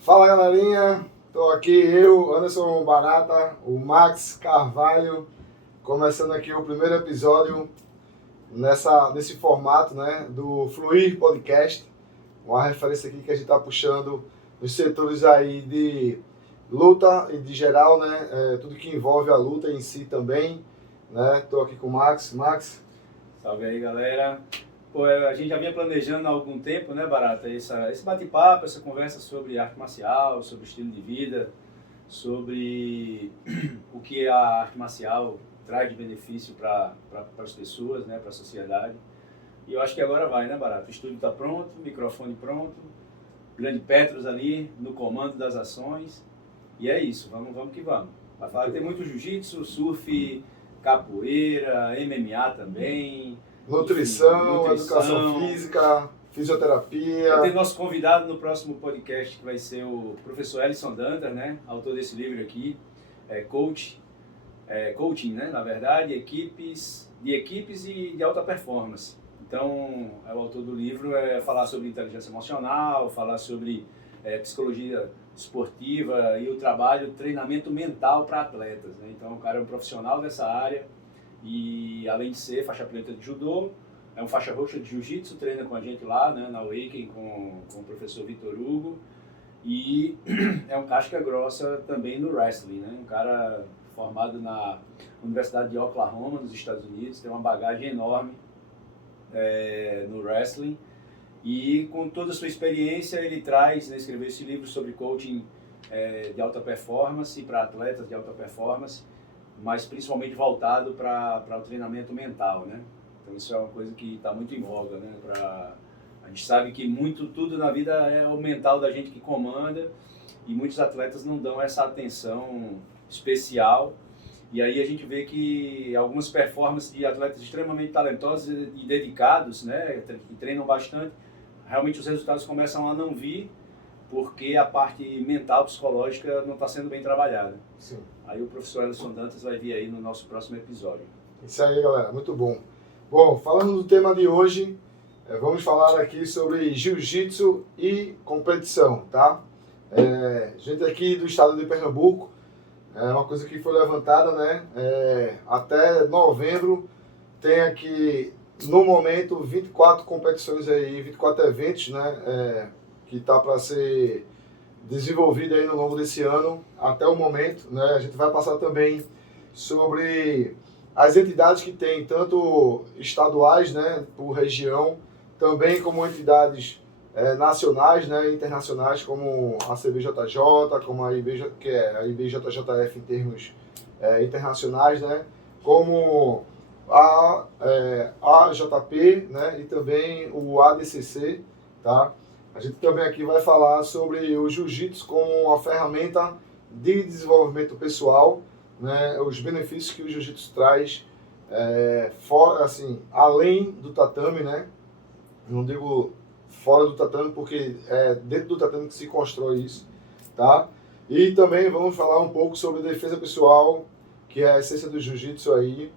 Fala galerinha, tô aqui eu, Anderson Barata, o Max Carvalho, começando aqui o primeiro episódio nesse formato, né, do Fluir Podcast, uma referência aqui que a gente está puxando nos setores aí de luta e de geral, né, tudo que envolve a luta em si também, né, tô aqui com o Max. Salve aí, galera. Pô, a gente já vinha planejando há algum tempo, né, Barata? Esse bate-papo, essa conversa sobre arte marcial, sobre estilo de vida, sobre o que a arte marcial traz de benefício para as pessoas, né, para a sociedade. E eu acho que agora vai, né, Barata? O estúdio está pronto, o microfone pronto, grande Petros ali no comando das ações. E é isso, vamos que vamos. Vai falar que tem muito jiu-jitsu, surf, capoeira, MMA também. Nutrição, Enfim, educação física, fisioterapia. Vai ter nosso convidado no próximo podcast, que vai ser o professor Ellison Dantas, né? Autor desse livro aqui, coaching, né? Na verdade, equipes e de alta performance. Então, o autor do livro falar sobre inteligência emocional, falar sobre psicologia esportiva e o treinamento mental para atletas, né? Então, o cara é um profissional dessa área e, além de ser faixa preta de judô, é um faixa roxa de jiu-jitsu, treina com a gente lá, né, na Awaken com o professor Vitor Hugo, e é um casca grossa também no wrestling, né? Um cara formado na Universidade de Oklahoma, nos Estados Unidos, tem uma bagagem enorme no wrestling, e com toda a sua experiência ele traz, né, escreveu esse livro sobre coaching de alta performance, para atletas de alta performance, mas principalmente voltado para o treinamento mental, né? Então isso é uma coisa que está muito em voga, né? A gente sabe que tudo na vida é o mental da gente que comanda, e muitos atletas não dão essa atenção especial. E aí a gente vê que algumas performances de atletas extremamente talentosos e dedicados, né, que treinam bastante, realmente os resultados começam a não vir porque a parte mental, psicológica não está sendo bem trabalhada. Sim. Aí o professor Ellison Dantas vai vir aí no nosso próximo episódio. Isso aí, galera, muito bom. Bom, falando do tema de hoje, vamos falar aqui sobre jiu-jitsu e competição, tá? Gente aqui do estado de Pernambuco, é uma coisa que foi levantada, né? Até novembro tem aqui, no momento, 24 competições aí, 24 eventos, né? Que tá para ser desenvolvido aí no longo desse ano, até o momento, né? A gente vai passar também sobre as entidades que tem, tanto estaduais, né, por região, também como entidades nacionais, né, internacionais, como a CBJJ, como a que é a IBJJF em termos internacionais, né, como a AJP, né, e também o ADCC, tá? A gente também aqui vai falar sobre o jiu-jitsu como uma ferramenta de desenvolvimento pessoal, né, os benefícios que o jiu-jitsu traz fora, assim, além do tatame, né? Não digo fora do tatame porque é dentro do tatame que se constrói isso, tá? E também vamos falar um pouco sobre defesa pessoal, que é a essência do jiu-jitsu aí,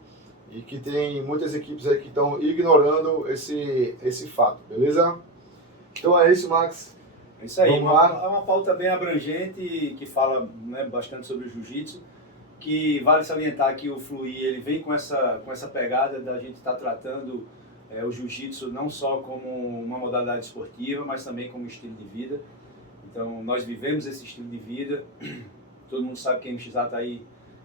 e que tem muitas equipes aí que estão ignorando esse fato, beleza? Então é isso, Max. É isso aí, vamos lá. É uma pauta bem abrangente que fala, né, bastante sobre o jiu-jitsu, que vale salientar que o Fluir ele vem com essa pegada da gente estar tratando o jiu-jitsu não só como uma modalidade esportiva, mas também como estilo de vida. Então, nós vivemos esse estilo de vida. Todo mundo sabe que a MXA está aí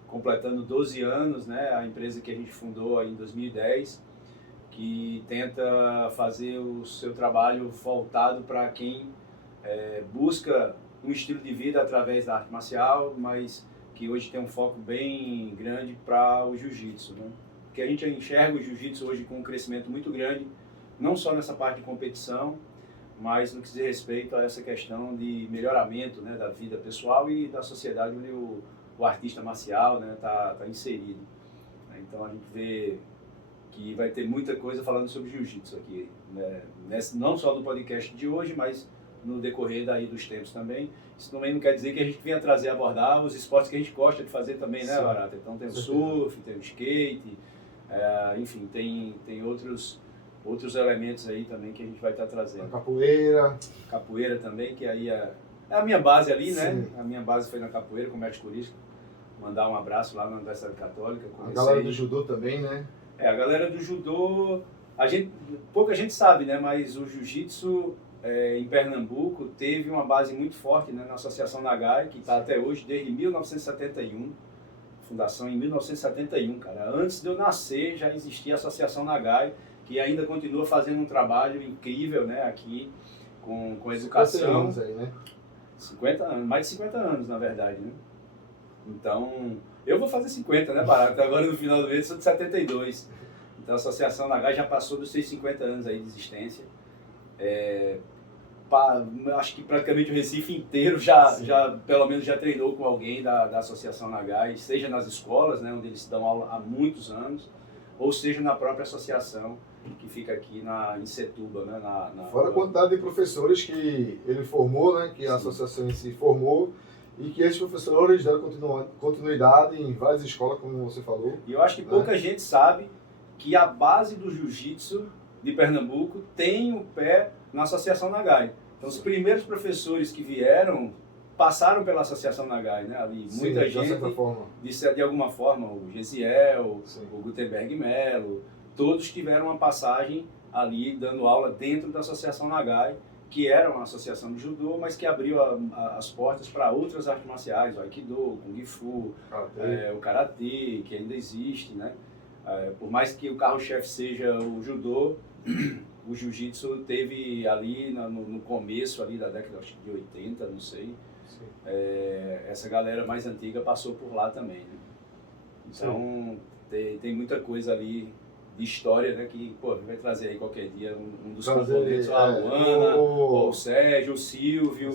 completando 12 anos, né? A empresa que a gente fundou aí em 2010, que tenta fazer o seu trabalho voltado para quem busca um estilo de vida através da arte marcial, mas que hoje tem um foco bem grande para o jiu-jitsu, né? Porque a gente enxerga o jiu-jitsu hoje com um crescimento muito grande, não só nessa parte de competição, mas no que diz respeito a essa questão de melhoramento, né, da vida pessoal e da sociedade onde o artista marcial, né, tá inserido. Então a gente vê que vai ter muita coisa falando sobre jiu-jitsu aqui, né? Não só no podcast de hoje, mas no decorrer daí dos tempos também. Isso também não quer dizer que a gente venha abordar os esportes que a gente gosta de fazer também, né, Barata? Então tem o surf, tem o skate, enfim, tem outros elementos aí também que a gente vai estar trazendo. A capoeira. Capoeira também, que aí É a minha base ali, né? Sim. A minha base foi na capoeira, comércio turístico. Mandar um abraço lá na Universidade Católica. A galera do judô também, né? A galera do judô, pouca gente sabe, né? Mas o jiu-jitsu em Pernambuco teve uma base muito forte, né? Na Associação Nagai, que está até hoje, desde 1971. Fundação em 1971, cara. Antes de eu nascer já existia a Associação Nagai, que ainda continua fazendo um trabalho incrível, né? Aqui com educação. 50 anos aí, né? 50 anos, mais de 50 anos, na verdade, né? Então, eu vou fazer 50, né, Barato? Agora no final do mês sou de 72. Então a Associação Nagai já passou dos seus 50 anos aí de existência. Acho que praticamente o Recife inteiro já pelo menos já treinou com alguém da Associação Nagai, seja nas escolas, né, onde eles dão aula há muitos anos, ou seja na própria associação que fica aqui em Setúbal, né? Fora a quantidade de professores que ele formou, né? Que a associação em si formou, e que esses professores deram continuidade em várias escolas, como você falou. E eu acho que pouca gente sabe que a base do jiu-jitsu de Pernambuco tem o pé na Associação Nagai. Então, os primeiros professores que vieram passaram pela Associação Nagai, né? Ali, muita gente, de certa forma. De alguma forma, o Gesiel, Sim. o Gutenberg Melo, todos tiveram uma passagem ali dando aula dentro da Associação Nagai, que era uma associação de judô, mas que abriu as portas para outras artes marciais, o Aikido, o Kung Fu, o Karatê, que ainda existe, né? Por mais que o carro-chefe seja o judô, o jiu-jitsu teve ali no começo ali da década de 80, não sei, essa galera mais antiga passou por lá também, né? Então tem muita coisa ali de história, né, que a gente vai trazer aí qualquer dia um dos componentes, a Luana, o Sérgio, o Silvio.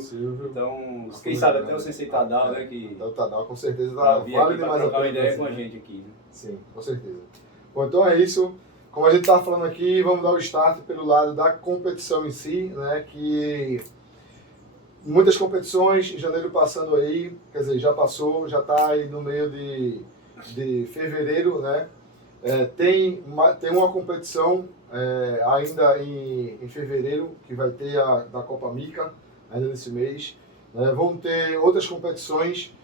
Então, quem sabe até o Sensei Tadal, né, que o Tadal com certeza vale demais trocar uma ideia com a gente aqui, né? Sim, com certeza. Bom, então é isso. Como a gente estava falando aqui, vamos dar o start pelo lado da competição em si, né, que muitas competições, em janeiro passando aí, quer dizer, já passou, já está aí no meio de fevereiro, né? Tem uma competição ainda em fevereiro, que vai ter a da Copa Mica, ainda nesse mês. Vão ter outras competições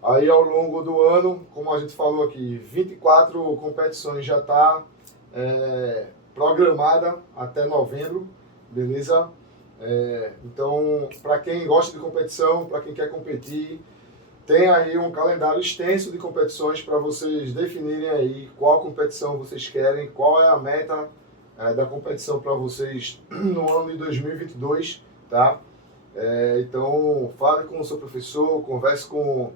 aí ao longo do ano, como a gente falou aqui, 24 competições já está programada até novembro, beleza? Então, para quem gosta de competição, para quem quer competir, tem aí um calendário extenso de competições para vocês definirem aí qual competição vocês querem, qual é a meta da competição para vocês no ano de 2022, tá? Então, fale com o seu professor, converse com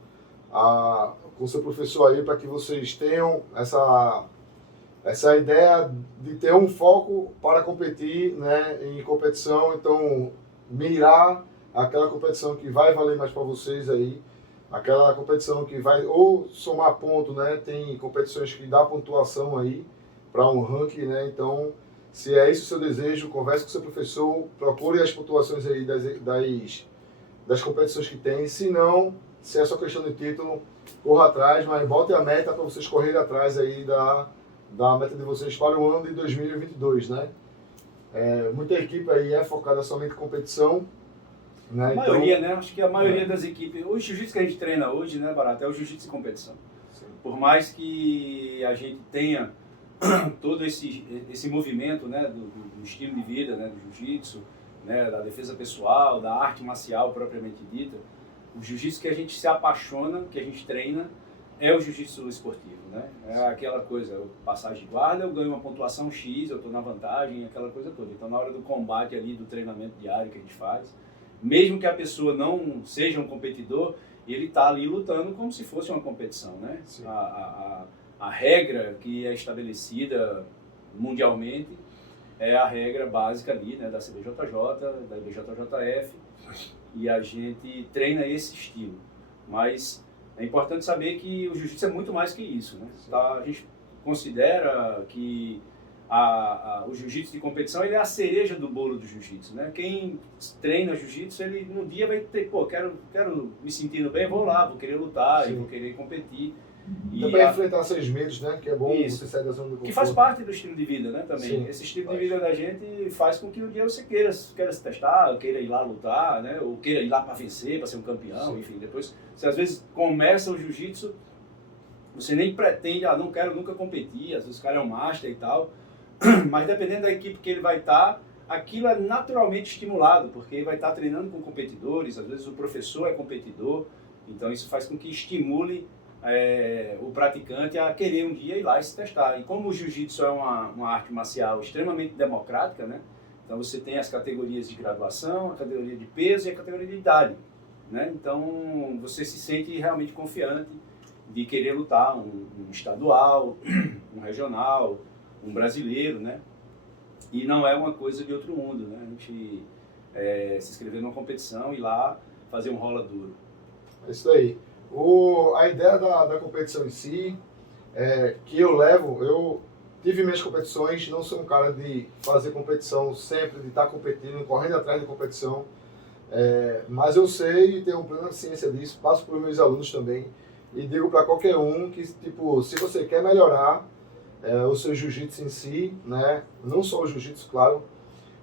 o seu professor aí para que vocês tenham essa ideia de ter um foco para competir, né, em competição. Então, mirar aquela competição que vai valer mais para vocês aí, aquela competição que vai ou somar ponto, né? Tem competições que dá pontuação aí para um ranking, né? Então, se é esse o seu desejo, converse com o seu professor, procure as pontuações aí das competições que tem. Se não, se é só questão de título, corra atrás, mas bote a meta para vocês correrem atrás aí da meta de vocês para o ano de 2022, né? Muita equipe aí é focada somente em competição, né? A maioria, né? Acho que a maioria das equipes... O jiu-jitsu que a gente treina hoje, né, Barato, é o jiu-jitsu de competição. Sim. Por mais que a gente tenha todo esse movimento, né, do estilo de vida, né, do jiu-jitsu, né, da defesa pessoal, da arte marcial propriamente dita, o jiu-jitsu que a gente se apaixona, que a gente treina, é o jiu-jitsu esportivo, né? É aquela coisa, eu passagem de guarda, eu ganho uma pontuação X, eu estou na vantagem, aquela coisa toda. Então, na hora do combate ali, do treinamento diário que a gente faz, mesmo que a pessoa não seja um competidor, ele está ali lutando como se fosse uma competição, né? A regra que é estabelecida mundialmente é a regra básica ali, né, da CBJJ, da IBJJF, e a gente treina esse estilo. Mas é importante saber que o jiu-jitsu é muito mais que isso, né? Tá, a gente considera que o jiu-jitsu de competição ele é a cereja do bolo do jiu-jitsu, né? Quem treina jiu-jitsu, ele no dia vai ter, quero me sentindo bem, vou lá, vou querer lutar, vou querer competir. Então, para enfrentar seus medos, né? Que é bom você sair da zona do conforto. Que faz parte do estilo de vida, né? Também. Sim, esse estilo de vida da gente faz com que um dia você queira se testar, queira ir lá lutar, né? Ou queira ir lá para vencer, para ser um campeão, enfim. Depois, você às vezes começa o jiu-jitsu, você nem pretende, não quero nunca competir, às vezes o cara é um master e tal, mas dependendo da equipe que ele vai estar, aquilo é naturalmente estimulado, porque ele vai estar treinando com competidores, às vezes o professor é competidor, então isso faz com que estimule o praticante a querer um dia ir lá e se testar. E como o jiu-jitsu é uma arte marcial extremamente democrática, né? Então você tem as categorias de graduação, a categoria de peso e a categoria de idade, né? Então você se sente realmente confiante de querer lutar um estadual, um regional, um brasileiro, né? E não é uma coisa de outro mundo, né? A gente se inscrever numa competição e ir lá fazer um rola duro. É isso aí. A ideia da competição em si, que eu tive minhas competições, não sou um cara de fazer competição sempre, de estar competindo, correndo atrás de competição, mas eu sei e tenho plena ciência disso, passo para os meus alunos também, e digo para qualquer um que, tipo, se você quer melhorar o seu jiu-jitsu em si, né, não só o jiu-jitsu, claro,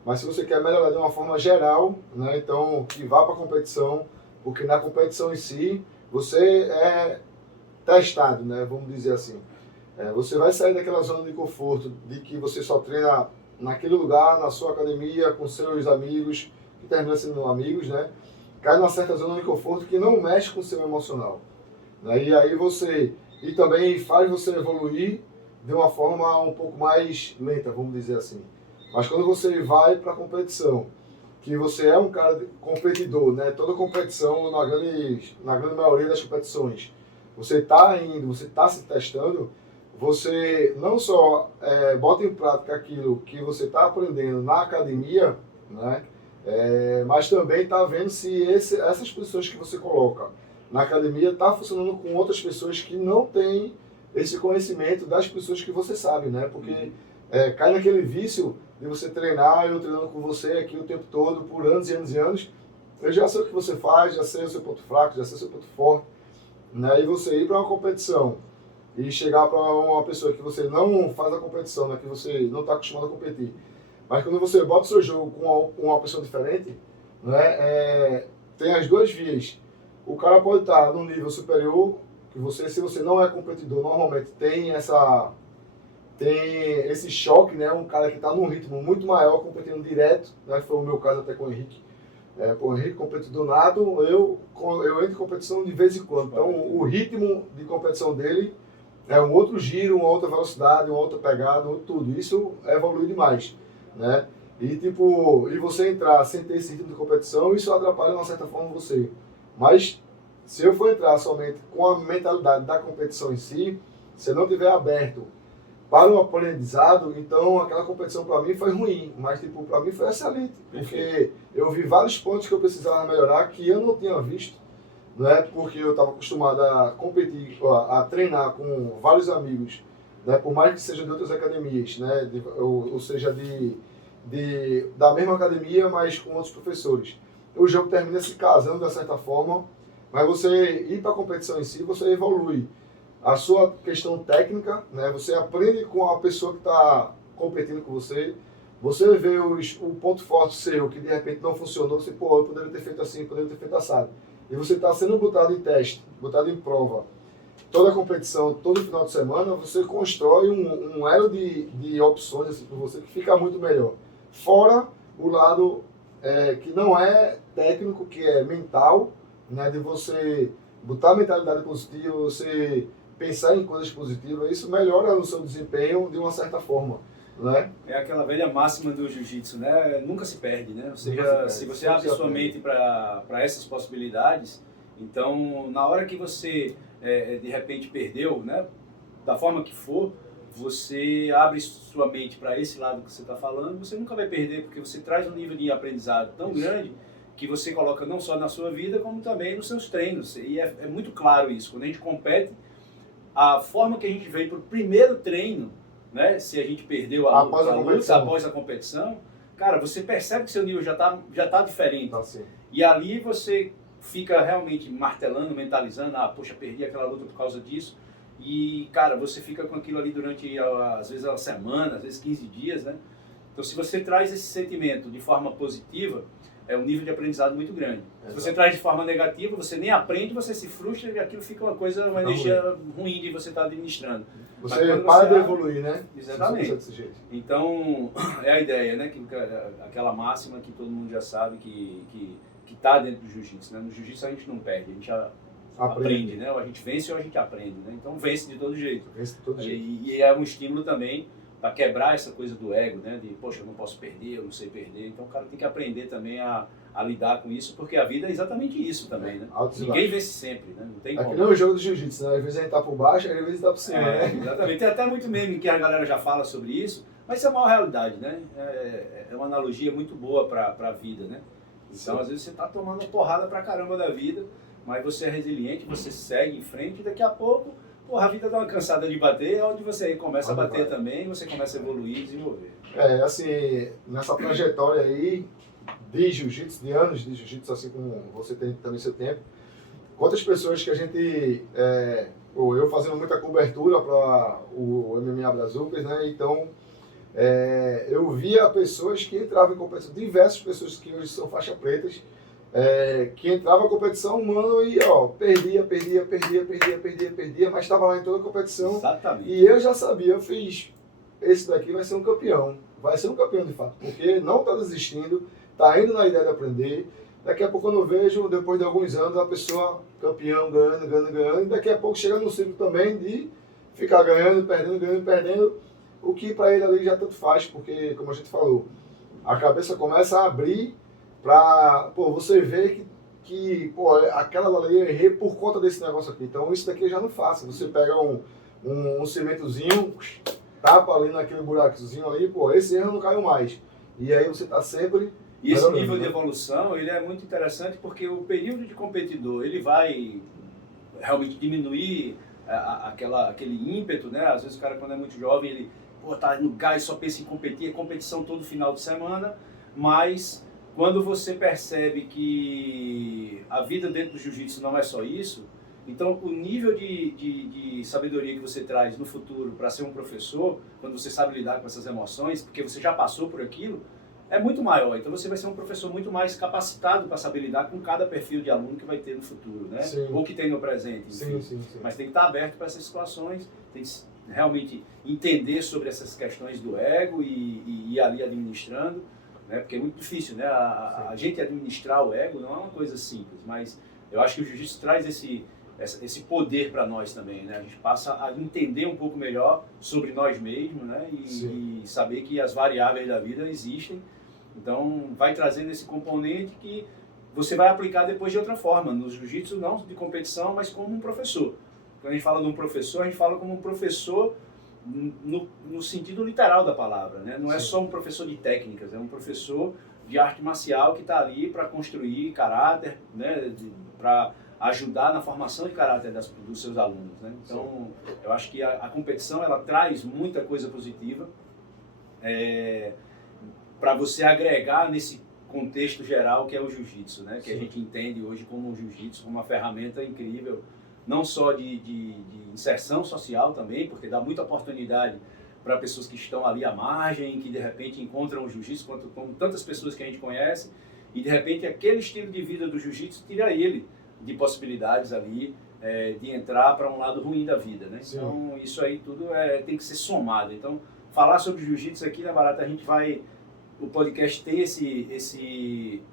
mas se você quer melhorar de uma forma geral, né, então que vá para a competição, porque na competição em si, você é testado, né? Vamos dizer assim. Você vai sair daquela zona de conforto de que você só treina naquele lugar, na sua academia, com seus amigos, que terminam sendo amigos, né? Cai numa certa zona de conforto que não mexe com o seu emocional, né? E aí e também faz você evoluir de uma forma um pouco mais lenta, vamos dizer assim. Mas quando você vai para a competição, que você é um cara competidor, né? Toda competição, na grande maioria das competições, você está indo, você está se testando, você não só bota em prática aquilo que você está aprendendo na academia, né? Mas também está vendo se essas pessoas que você coloca na academia está funcionando com outras pessoas que não têm esse conhecimento das pessoas que você sabe, né? Porque cai naquele vício de você treinar, eu treinando com você aqui o tempo todo, por anos e anos e anos, eu já sei o que você faz, já sei o seu ponto fraco, já sei o seu ponto forte, né? E você ir para uma competição e chegar para uma pessoa que você não faz a competição, né? Que você não está acostumado a competir, mas quando você bota o seu jogo com uma pessoa diferente, né? Tem as duas vias. O cara pode estar num nível superior, que você, se você não é competidor, normalmente tem esse choque, né? Um cara que está num ritmo muito maior, competindo direto, né? Foi o meu caso até com o Henrique. O Henrique, competidor nato, eu entro em competição de vez em quando. Então, o ritmo de competição dele é um outro giro, uma outra velocidade, uma outra pegada, tudo. Isso evolui demais, né? E, e você entrar sem ter esse ritmo de competição, isso atrapalha, de uma certa forma, você. Mas, se eu for entrar somente com a mentalidade da competição em si, se eu não tiver aberto para o aprendizado, então aquela competição para mim foi ruim, mas para mim foi excelente, porque eu vi vários pontos que eu precisava melhorar que eu não tinha visto, né? Porque eu estava acostumado a competir, a treinar com vários amigos, né? Por mais que seja de outras academias, né? Ou seja, da mesma academia, mas com outros professores. O jogo termina se casando de certa forma, mas você ir para a competição em si, você evolui a sua questão técnica, né? Você aprende com a pessoa que está competindo com você, você vê o ponto forte seu, que de repente não funcionou, você, eu poderia ter feito assim, poderia ter feito assado. E você está sendo botado em teste, botado em prova. Toda a competição, todo final de semana, você constrói um elo de opções assim, para você que fica muito melhor. Fora o lado que não é técnico, que é mental, né? De você botar a mentalidade positiva, você pensar em coisas positivas, isso melhora o seu desempenho de uma certa forma, né? É aquela velha máxima do jiu-jitsu, né? Nunca se perde, né? Ou seja, se você abre sua mente para essas possibilidades, então, na hora que você, de repente, perdeu, né? Da forma que for, você abre sua mente para esse lado que você está falando, você nunca vai perder, porque você traz um nível de aprendizado tão grande que você coloca não só na sua vida, como também nos seus treinos. E é muito claro isso. Quando a gente compete, a forma que a gente vem para o primeiro treino, né, se a gente perdeu a luta após a competição, cara, você percebe que seu nível já tá diferente. Assim. E ali você fica realmente martelando, mentalizando, poxa, perdi aquela luta por causa disso. e, cara, você fica com aquilo ali durante, às vezes, uma semana, às vezes 15 dias, né? Então, se você traz esse sentimento de forma positiva, é um nível de aprendizado muito grande. Se você traz de forma negativa, você nem aprende, você se frustra e aquilo fica uma energia ruim de você estar administrando. Você para de evoluir, né? Exatamente. Então, é a ideia, né? Aquela máxima que todo mundo já sabe que está dentro do jiu-jitsu, né? No jiu-jitsu a gente não perde, a gente aprende, né? Ou a gente vence ou a gente aprende, né? Então vence de todo jeito. Vence de todo jeito. E é um estímulo também para quebrar essa coisa do ego, né? De, poxa, eu não posso perder, eu não sei perder. Então o cara tem que aprender também a lidar com isso, porque a vida é exatamente isso também, né? Ninguém vence sempre, né? Não tem como. É que nem o jogo do jiu-jitsu, né? Às vezes a gente tá por baixo, às vezes tá por cima, né? Exatamente. Tem até muito meme que a galera já fala sobre isso, mas isso é uma realidade, né? É uma analogia muito boa para a vida, né? Então, às vezes você tá tomando porrada pra caramba da vida, mas você é resiliente, você segue em frente e daqui a pouco, porra, a vida dá uma cansada de bater, é onde você começa a bater também, você começa a evoluir e desenvolver. Assim, nessa trajetória aí de jiu-jitsu, de anos de jiu-jitsu, assim como você tem também seu tempo, quantas pessoas que a gente, eu fazendo muita cobertura para o MMA Brazucas, né, então eu via pessoas que entravam em competição, diversas pessoas que hoje são faixa pretas, que entrava na competição, mano, e perdia, mas estava lá em toda a competição. Exatamente. E eu já sabia, eu fiz, esse daqui vai ser um campeão de fato, porque não está desistindo, está indo na ideia de aprender. Daqui a pouco eu não vejo, depois de alguns anos, a pessoa campeão, ganhando, e daqui a pouco chega no ciclo também de ficar ganhando, perdendo, o que para ele ali já tanto faz, porque, como a gente falou, a cabeça começa a abrir para você ver que aquela ali eu errei por conta desse negócio aqui, então isso daqui eu já não faço. Você pega um cimentozinho, tapa ali naquele buracozinho ali, esse erro não caiu mais. E aí você está sempre... E esse nível de evolução, ele é muito interessante porque o período de competidor, ele vai realmente diminuir aquele ímpeto, né? Às vezes o cara, quando é muito jovem, ele tá no gás, só pensa em competir, é competição todo final de semana, mas quando você percebe que a vida dentro do jiu-jitsu não é só isso, então o nível de sabedoria que você traz no futuro para ser um professor, quando você sabe lidar com essas emoções, porque você já passou por aquilo, é muito maior. Então você vai ser um professor muito mais capacitado para saber lidar com cada perfil de aluno que vai ter no futuro, né? Sim. Ou que tem no presente. Sim. Mas tem que estar aberto para essas situações, tem que realmente entender sobre essas questões do ego e ir ali administrando, né? Porque é muito difícil, né? A gente administrar o ego não é uma coisa simples, mas eu acho que o jiu-jitsu traz esse poder para nós também, né? A gente passa a entender um pouco melhor sobre nós mesmos, né? E saber que as variáveis da vida existem. Então, vai trazendo esse componente que você vai aplicar depois de outra forma. No jiu-jitsu, não de competição, mas como um professor. Quando a gente fala de um professor, a gente fala como um professor no sentido literal da palavra, né? Não é só um professor de técnicas, é um professor de arte marcial que está ali para construir caráter, né? Para ajudar na formação de caráter dos seus alunos, né? Então, eu acho que a competição, ela traz muita coisa positiva para você agregar nesse contexto geral que é o jiu-jitsu, né? Que a gente entende hoje como o jiu-jitsu, como uma ferramenta incrível, não só de inserção social também, porque dá muita oportunidade para pessoas que estão ali à margem, que de repente encontram o jiu-jitsu, como tantas pessoas que a gente conhece, e de repente aquele estilo de vida do jiu-jitsu tira ele de possibilidades ali de entrar para um lado ruim da vida, né? Então isso aí tudo tem que ser somado. Então falar sobre jiu-jitsu aqui na Barata, o podcast tem esse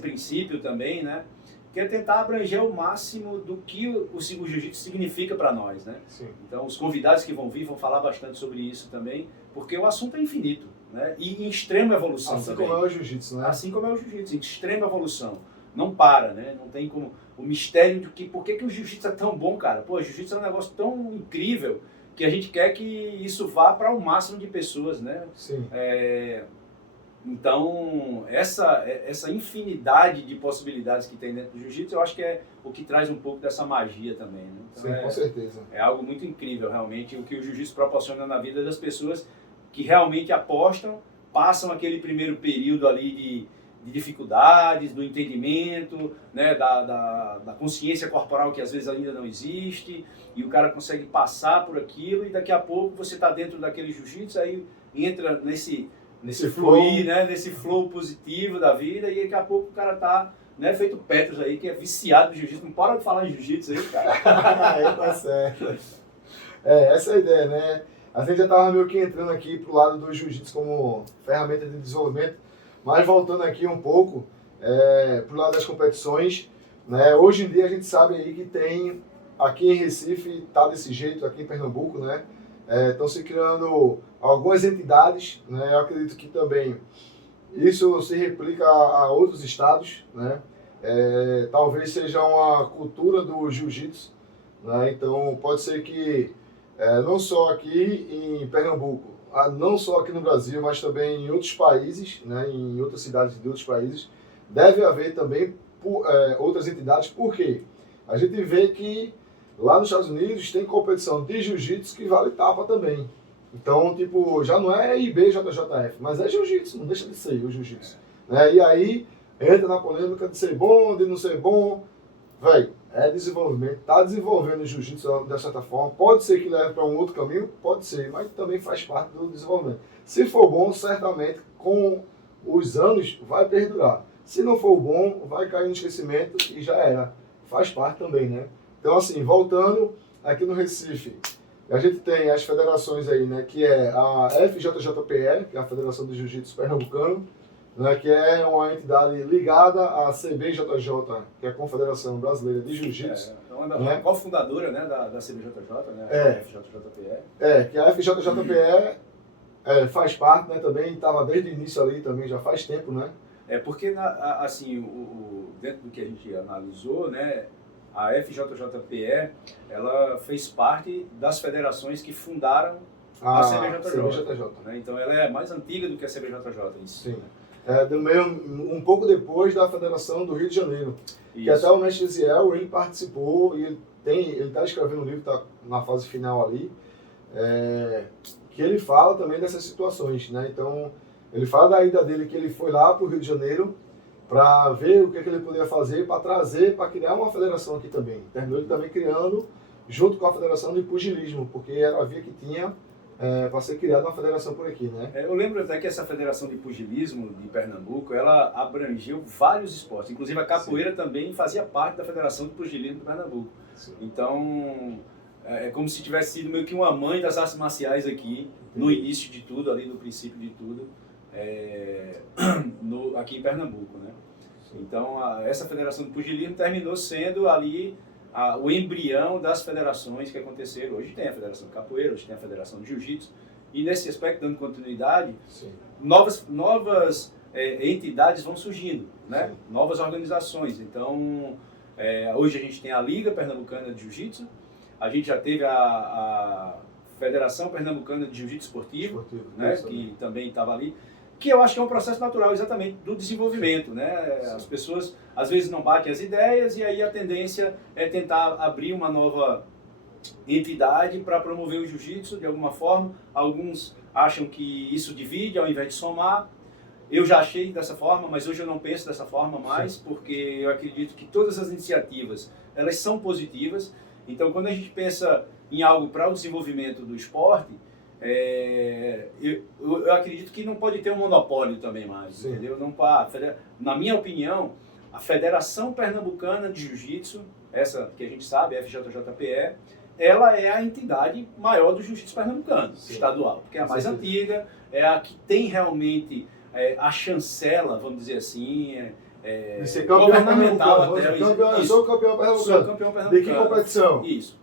princípio também, né? Que é tentar abranger o máximo do que o jiu-jitsu significa para nós, né? Então os convidados que vão vir vão falar bastante sobre isso também, porque o assunto é infinito, né? E em extrema evolução também. Assim como é o jiu-jitsu, né? Assim como é o jiu-jitsu, em extrema evolução. Não para, né? Não tem como... O mistério de por que o jiu-jitsu é tão bom, cara? Pô, o jiu-jitsu é um negócio tão incrível que a gente quer que isso vá para o máximo de pessoas, né? Então, essa infinidade de possibilidades que tem dentro do jiu-jitsu, eu acho que é o que traz um pouco dessa magia também, né? Então, com certeza. É algo muito incrível, realmente, o que o jiu-jitsu proporciona na vida das pessoas que realmente apostam, passam aquele primeiro período ali de dificuldades, do entendimento, né, da consciência corporal que às vezes ainda não existe, e o cara consegue passar por aquilo, e daqui a pouco você está dentro daquele jiu-jitsu, aí entra nesse fluir, né, nesse flow positivo da vida, e daqui a pouco o cara está, né, feito Petros aí, que é viciado no jiu-jitsu. Não para de falar em jiu-jitsu aí, cara. Aí tá certo. Essa é a ideia, né? A gente já estava meio que entrando aqui pro lado do jiu-jitsu como ferramenta de desenvolvimento, mas voltando aqui um pouco pro lado das competições, né? Hoje em dia a gente sabe aí que tem, aqui em Recife, tá desse jeito, aqui em Pernambuco, né? Estão se criando algumas entidades, né? Eu acredito que também isso se replica a outros estados, né? Talvez seja uma cultura do jiu-jitsu, né? Então pode ser que não só aqui em Pernambuco, não só aqui no Brasil, mas também em outros países, né? Em outras cidades de outros países, deve haver também outras entidades. Por quê? A gente vê que lá nos Estados Unidos tem competição de jiu-jitsu que vale tapa também. Então, tipo, já não é IBJJF, mas é jiu-jitsu, não deixa de ser o jiu-jitsu. Né? E aí, entra na polêmica de ser bom, de não ser bom. Véi, é desenvolvimento, tá desenvolvendo o jiu-jitsu de certa forma. Pode ser que leve para um outro caminho, pode ser, mas também faz parte do desenvolvimento. Se for bom, certamente, com os anos, vai perdurar. Se não for bom, vai cair no esquecimento e já era. Faz parte também, né? Então, assim, voltando aqui no Recife, a gente tem as federações aí, né, que é a FJJPE, que é a Federação de Jiu-Jitsu Pernambucano, né, que é uma entidade ligada à CBJJ, que é a Confederação Brasileira de Jiu-Jitsu. Né? Cofundadora, né, da CBJJ, né, a FJJPE. Que a FJJPE faz parte, né, também, estava desde o início ali também, já faz tempo, né? Porque, assim, dentro do que a gente analisou, né, a FJJPE, ela fez parte das federações que fundaram a CBJJ. Né? Então, ela é mais antiga do que a CBJJ em si. Sim. Um pouco depois da Federação do Rio de Janeiro. Isso. Que até o mestre Ziel, ele participou, e ele está escrevendo um livro, está na fase final ali, que ele fala também dessas situações, né? Então, ele fala da ida dele, que ele foi lá para o Rio de Janeiro, para ver o que ele poderia fazer para trazer, para criar uma federação aqui também. Terminou ele também criando, junto com a Federação de Pugilismo, porque era a via que tinha para ser criada uma federação por aqui, né? Eu lembro até que essa Federação de Pugilismo de Pernambuco, ela abrangeu vários esportes, inclusive a capoeira Sim. também fazia parte da Federação de Pugilismo de Pernambuco. Sim. Então, é como se tivesse sido meio que uma mãe das artes marciais aqui, no início de tudo, ali no princípio de tudo. Aqui em Pernambuco, né? Então, essa Federação de Pugilismo terminou sendo ali o embrião das federações que aconteceram. Hoje tem a Federação de Capoeira, hoje tem a Federação de Jiu-Jitsu, e nesse aspecto, dando continuidade, Sim. novas entidades vão surgindo, né? Novas organizações. Então, hoje a gente tem a Liga Pernambucana de Jiu-Jitsu, a gente já teve a Federação Pernambucana de Jiu-Jitsu Esportivo, né? Que também estava ali. Que eu acho que é um processo natural, exatamente, do desenvolvimento, né? Sim. As pessoas, às vezes, não batem as ideias e aí a tendência é tentar abrir uma nova entidade para promover o jiu-jitsu de alguma forma. Alguns acham que isso divide ao invés de somar. Eu já achei dessa forma, mas hoje eu não penso dessa forma mais, Sim. porque eu acredito que todas as iniciativas, elas são positivas. Então, quando a gente pensa em algo para o desenvolvimento do esporte, eu acredito que não pode ter um monopólio também mais, Sim. entendeu? Não, na minha opinião, a Federação Pernambucana de Jiu-Jitsu, essa que a gente sabe, a FJJPE, ela é a entidade maior do jiu-jitsu pernambucano, Sim. estadual, porque é a mais antiga, é a que tem realmente a chancela, vamos dizer assim, governamental até. Eu sou campeão pernambucano. De que competição? Isso.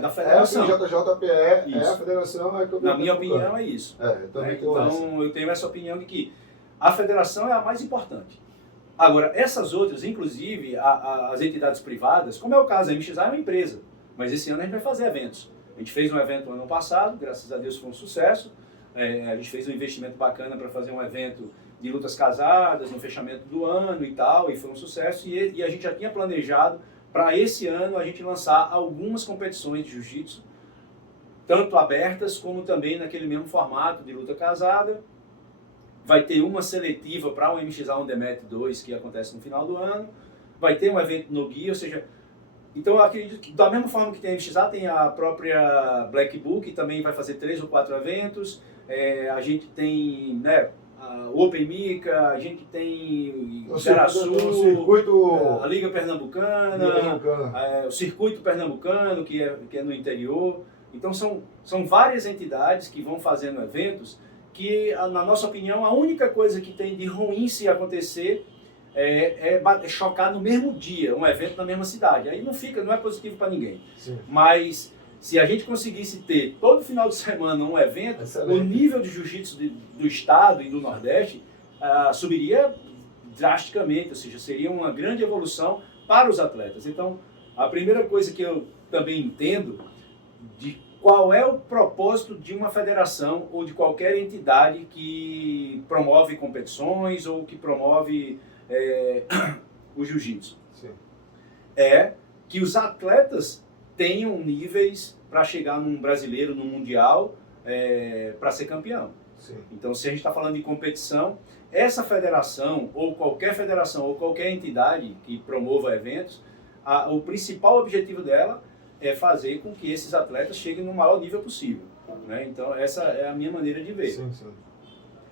Da federação. A FJJPE é a federação. Na minha opinião é isso. Eu tenho essa opinião de que a federação é a mais importante. Agora, essas outras, inclusive as entidades privadas, como é o caso, a MXA é uma empresa, mas esse ano a gente vai fazer eventos. A gente fez um evento no ano passado, graças a Deus foi um sucesso. A gente fez um investimento bacana para fazer um evento de lutas casadas, no fechamento do ano e tal, e foi um sucesso. E a gente já tinha planejado para esse ano a gente lançar algumas competições de jiu-jitsu, tanto abertas como também naquele mesmo formato de luta casada, vai ter uma seletiva para o MXA On Demand 2, que acontece no final do ano, vai ter um evento no guia, ou seja, então eu acredito que da mesma forma que tem a MXA, tem a própria Black Book, que também vai fazer 3 ou 4 eventos, a gente tem, né, o Open Mica, a gente tem o circuito, a Liga Pernambucana, o Circuito Pernambucano, que é no interior. Então são várias entidades que vão fazendo eventos que, na nossa opinião, a única coisa que tem de ruim se acontecer é chocar no mesmo dia, um evento na mesma cidade. Aí não é positivo para ninguém. Sim. Mas se a gente conseguisse ter todo final de semana um evento, excelente, o nível de jiu-jitsu do estado e do Nordeste subiria drasticamente, ou seja, seria uma grande evolução para os atletas. Então, a primeira coisa que eu também entendo de qual é o propósito de uma federação ou de qualquer entidade que promove competições ou que promove o jiu-jitsu. É que os atletas tenham níveis para chegar num brasileiro, num mundial, para ser campeão. Sim. Então, se a gente está falando de competição, essa federação ou qualquer entidade que promova eventos, o principal objetivo dela é fazer com que esses atletas cheguem no maior nível possível, né? Então, essa é a minha maneira de ver. Sim, sim.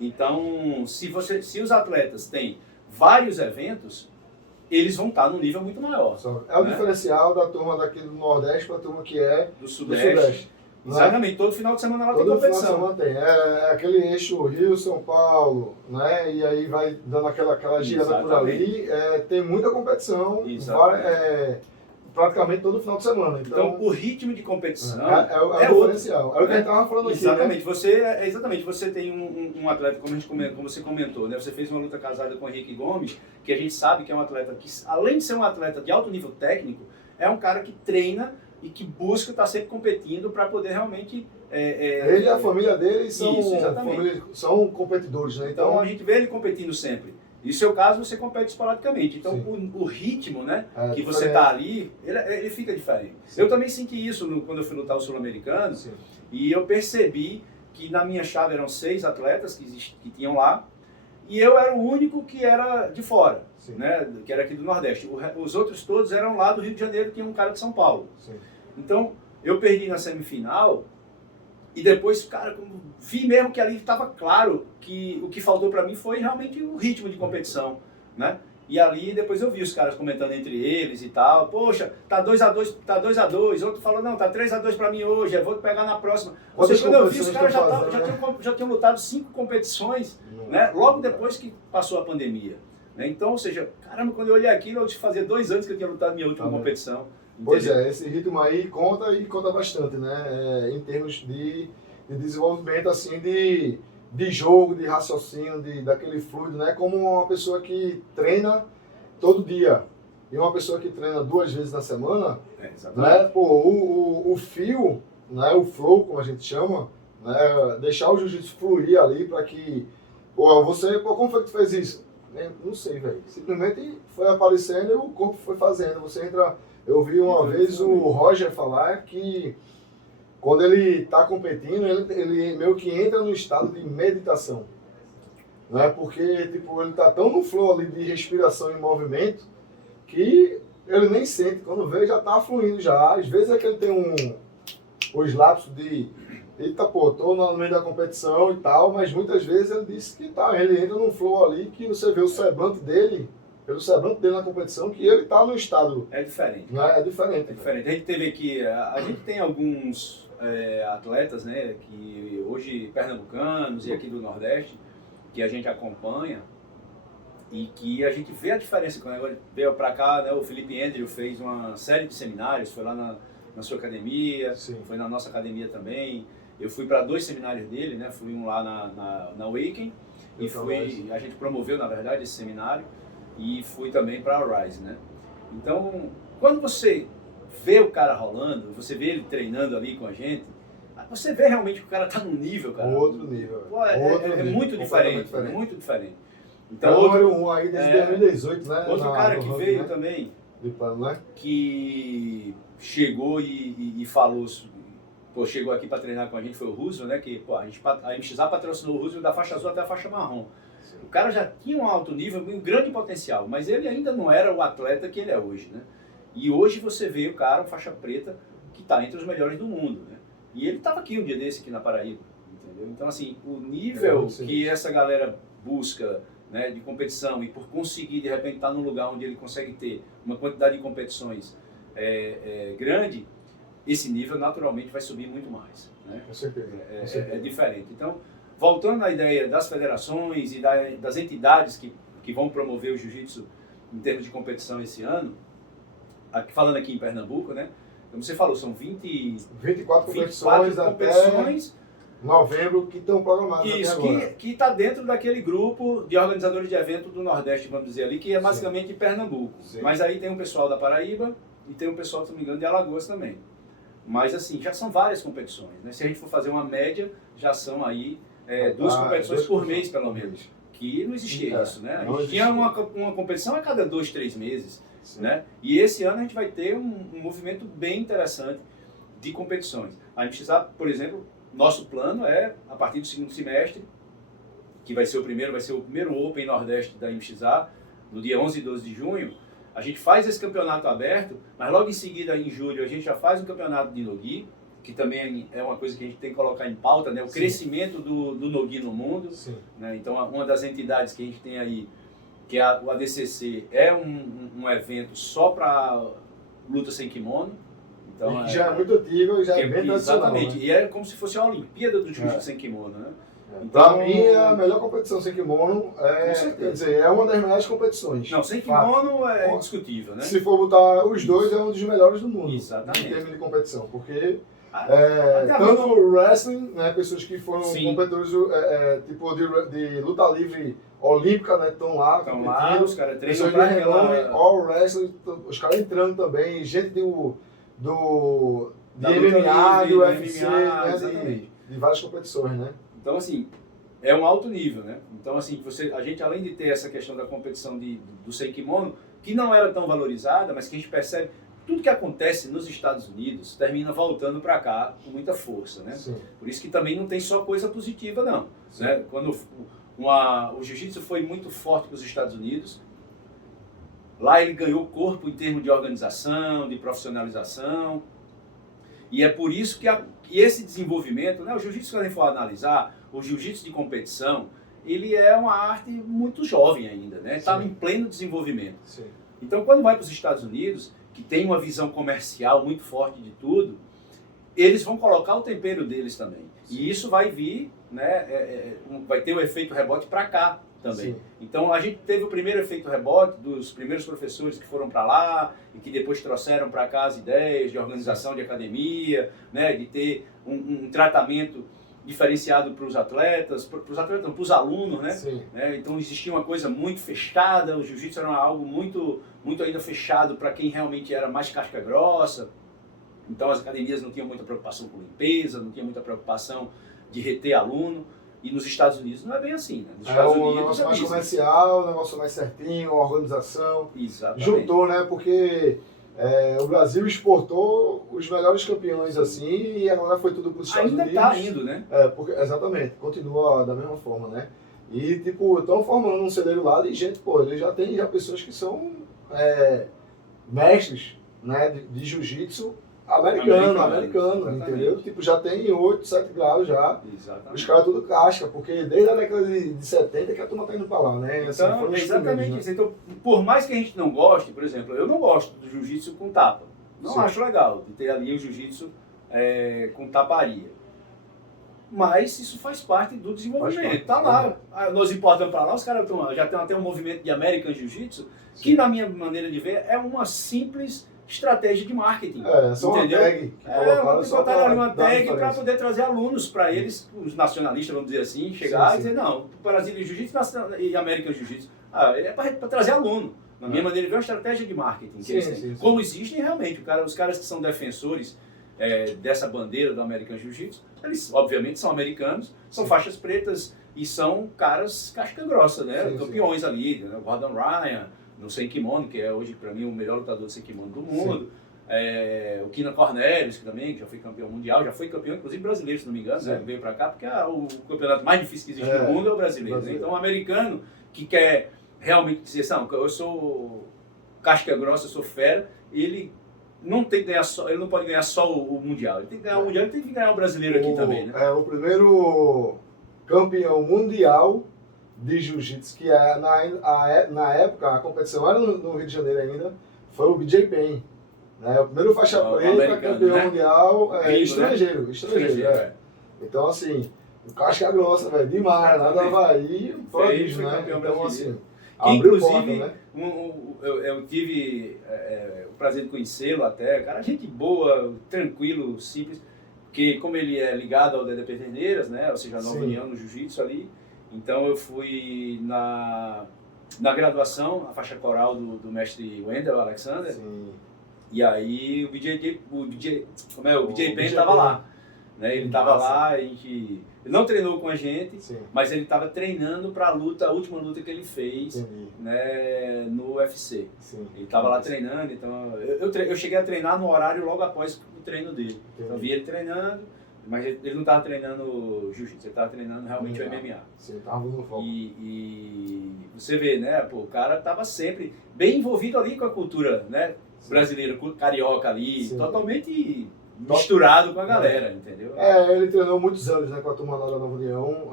Então, se os atletas têm vários eventos, eles vão estar num nível muito maior. É o diferencial da turma daqui do Nordeste para a turma que é do Sudeste. Exatamente, todo final de semana ela tem competição. Todo final de semana tem. É aquele eixo Rio-São Paulo, né? E aí vai dando aquela girada por ali. Tem muita competição, praticamente todo final de semana. Então o ritmo de competição é o diferencial. É o que a gente estava falando exatamente. aqui, né? Você tem um atleta, como você comentou, né? Você fez uma luta casada com o Henrique Gomes, que a gente sabe que é um atleta que, além de ser um atleta de alto nível técnico, é um cara que treina e que busca estar sempre competindo para poder realmente... ele e a família dele são competidores, né? Então a gente vê ele competindo sempre. E no seu caso, você compete esporadicamente. Então, o ritmo, né, que você está ali, ele fica diferente. Sim. Eu também senti isso quando eu fui lutar o Sul-Americano. E eu percebi que na minha chave eram 6 atletas que tinham lá. E eu era o único que era de fora, né, que era aqui do Nordeste. Os outros todos eram lá do Rio de Janeiro, tinha um cara de São Paulo. Sim. Então, eu perdi na semifinal. E depois, cara, vi mesmo que ali estava claro que o que faltou para mim foi realmente o ritmo de competição, né? E ali depois eu vi os caras comentando entre eles e tal. Poxa, tá 2-2, tá 2-2. Outro falou, não, tá 3-2 para mim hoje, eu vou pegar na próxima. Ou seja, quando eu vi, os caras já tinham lutado 5 competições, né? Logo depois que passou a pandemia. Né? Então, ou seja, caramba, quando eu olhei aquilo, eu fazia 2 anos que eu tinha lutado minha última competição. Pois esse ritmo aí conta bastante, né? Em termos de desenvolvimento, assim, de jogo, de raciocínio, daquele fluido, né? Como uma pessoa que treina todo dia e uma pessoa que treina 2 vezes na semana, né? O fio, né? O flow, como a gente chama, né? Deixar o jiu-jitsu fluir ali para que... como foi que tu fez isso? Não sei, velho. Simplesmente foi aparecendo e o corpo foi fazendo. Você entra... Eu vi uma vez o Roger falar que quando ele está competindo, ele meio que entra no estado de meditação. Né? Porque tipo, ele está tão no flow ali de respiração e movimento que ele nem sente. Quando vê, já está fluindo já. Às vezes é que ele tem os lapsos de... Eita, pô, tô no meio da competição e tal, mas muitas vezes ele disse que ele entra num flow ali que você vê o semblante dele, pelo semblante dele na competição, que ele está no estado... É diferente. É diferente. É diferente. A gente teve aqui... A gente tem alguns atletas, né, que hoje pernambucanos e aqui do Nordeste, que a gente acompanha e que a gente vê a diferença. Quando veio para cá, né, o Felipe Andrew fez uma série de seminários, foi lá na sua academia, foi na nossa academia também. Eu fui para 2 seminários dele, né, fui um lá na Awaken, e a gente promoveu, na verdade, esse seminário. E fui também para a Rise, né? Então, quando você vê o cara rolando, você vê ele treinando ali com a gente, você vê realmente que o cara tá num nível, cara. Outro nível. É muito diferente, muito diferente. Então, o número 1 aí desde 2018, né? Outro cara que veio também, de plano, né? que chegou e falou, chegou aqui para treinar com a gente, foi o Roosevelt, né? Que a MXA patrocinou o Roosevelt da faixa azul até a faixa marrom. Sim. O cara já tinha um alto nível, um grande potencial, mas ele ainda não era o atleta que ele é hoje, né? E hoje você vê o cara, um faixa preta, que está entre os melhores do mundo, né? E ele estava aqui um dia desse, aqui na Paraíba, entendeu? Então, assim, o nível que essa galera busca, né, de competição e por conseguir, de repente, estar num lugar onde ele consegue ter uma quantidade de competições grande, esse nível naturalmente vai subir muito mais, né? Com certeza. É diferente. Então, voltando à ideia das federações e das entidades que vão promover o jiu-jitsu em termos de competição esse ano, falando aqui em Pernambuco, né? Como você falou, são 24 competições até novembro que estão programadas. Isso, que está dentro daquele grupo de organizadores de evento do Nordeste, vamos dizer ali, que é basicamente Pernambuco. Sim. Mas aí tem um pessoal da Paraíba e tem um pessoal, se não me engano, de Alagoas também. Mas assim, já são várias competições, né? Se a gente for fazer uma média, já são aí 2 competições por mês, pelo menos. Que não existia isso, né? A gente tinha uma competição a cada 2, 3 meses. Né? E esse ano a gente vai ter um movimento bem interessante de competições. A MXA, por exemplo, nosso plano é, a partir do segundo semestre, que vai ser o primeiro Open Nordeste da MXA, no dia 11 e 12 de junho, a gente faz esse campeonato aberto, mas logo em seguida, em julho, a gente já faz um campeonato de Nogi, que também é uma coisa que a gente tem que colocar em pauta, né? O crescimento do Nogi no mundo. Né? Então, uma das entidades que a gente tem aí, que o ADCC é um evento só para luta sem kimono. Então, já é muito antigo, já é bem tradicional. Exatamente, né? E é como se fosse a Olimpíada do Jiu-Jitsu sem kimono, né? Então, para mim, a melhor competição sem kimono quer dizer, é uma das melhores competições. Não, sem kimono é indiscutível, né? Se for botar os dois, é um dos melhores do mundo. Exatamente. Em termos de competição, porque tanto o wrestling, né, pessoas que foram competidores tipo de luta livre olímpica, né, estão lá, os caras treinam pra renome, all wrestling, os caras entrando também, gente de MMA, do UFC, né, de várias competições, né? Então, assim, é um alto nível, né? Então, assim, a gente, além de ter essa questão da competição do sem kimono, que não era tão valorizada, mas que a gente percebe, tudo que acontece nos Estados Unidos termina voltando para cá com muita força, né? Sim. Por isso que também não tem só coisa positiva, não. Né? Quando o jiu-jitsu foi muito forte para os Estados Unidos, lá ele ganhou corpo em termos de organização, de profissionalização, e é por isso que esse desenvolvimento, né? O jiu-jitsu, quando a gente for analisar, o jiu-jitsu de competição, ele é uma arte muito jovem ainda, né? Está em pleno desenvolvimento. Sim. Então, quando vai para os Estados Unidos, que tem uma visão comercial muito forte de tudo, eles vão colocar o tempero deles também. Sim. E isso vai vir, né, vai ter o efeito rebote para cá também. Sim. Então, a gente teve o primeiro efeito rebote dos primeiros professores que foram para lá e que depois trouxeram para cá as ideias de organização de academia, né, de ter um tratamento diferenciado para os atletas, para os alunos, né? Sim. Então existia uma coisa muito fechada, o jiu-jitsu era algo muito ainda fechado para quem realmente era mais casca grossa. Então as academias não tinham muita preocupação com limpeza, não tinham muita preocupação de reter aluno. E nos Estados Unidos não é bem assim, né? Nos Estados Unidos, negócio mais comercial, um negócio mais certinho, organização. Exatamente. Juntou, né? Porque o Brasil exportou os melhores campeões assim e agora foi tudo para os Estados Unidos. Ainda está indo, né? Exatamente, continua da mesma forma, né? E tipo, estão formando um celeiro lá de gente, ele já tem pessoas que são mestres, né, de jiu-jitsu americano, entendeu? Tipo, já tem 8, 7 graus já. Exatamente. Os caras tudo casca, porque desde a década de 70 que a turma tá indo pra lá, né? Então, assim, exatamente isso. Então, por mais que a gente não goste, por exemplo, eu não gosto do jiu-jitsu com tapa. Não acho legal de ter ali o jiu-jitsu com taparia. Mas isso faz parte do desenvolvimento. Tá lá, nós importamos para lá, os caras já tem até um movimento de American Jiu-Jitsu, que na minha maneira de ver é uma simples estratégia de marketing. Só entendeu? Uma tag. Botaram ali uma tag para poder trazer alunos para eles, os nacionalistas, vamos dizer assim, chegar e dizer, não, Brasília Jiu-Jitsu e American Jiu-Jitsu. É para trazer aluno. Na minha maneira de ver, é uma estratégia de marketing que eles têm. Como existem realmente, os caras que são defensores dessa bandeira do American Jiu-Jitsu, eles obviamente são americanos, são faixas pretas e são caras casca grossa, né? Campeões ali, né? Gordon Ryan, no sem kimono, que é hoje para mim o melhor lutador de sem kimono do mundo. O Kina Cornelius, que também já foi campeão mundial, já foi campeão, inclusive brasileiro, se não me engano, né? Veio para cá, porque o campeonato mais difícil que existe no mundo é o brasileiro. Né? Então, o americano que quer realmente dizer, eu sou casca grossa, eu sou fera, ele não tem que ganhar só, ele não pode ganhar só o mundial, ele tem que ganhar o mundial, ele tem que ganhar o brasileiro aqui também, né? O primeiro campeão mundial de jiu-jitsu, que na época a competição era no Rio de Janeiro ainda, foi o BJ Penn. Né? O primeiro faixa preta, campeão mundial, estrangeiro. Né? Então, assim, o casca grossa, velho, demais, nada Havaí, prodígio, né? Então, assim, abriu porta, né? Eu tive o prazer de conhecê-lo até, cara, gente boa, tranquilo, simples, porque como ele é ligado ao Dedé Pederneiras, né, ou seja, a Nova União no Jiu-Jitsu ali, então eu fui na graduação, a faixa coral do mestre Wendel Alexander, e aí o BJ Penn estava lá. Né? Ele estava lá, ele não treinou com a gente, mas ele estava treinando para a última luta que ele fez, né, no UFC. Ele estava lá treinando, então eu cheguei a treinar no horário logo após o treino dele. Então eu vi ele treinando, mas ele não estava treinando jiu-jitsu, ele estava treinando realmente o MMA. Tava no foco. E você vê, né, pô, o cara estava sempre bem envolvido ali com a cultura, né, brasileira, carioca ali, totalmente misturado com a galera, entendeu? Ele treinou muitos anos, né, com a turma da Nova União,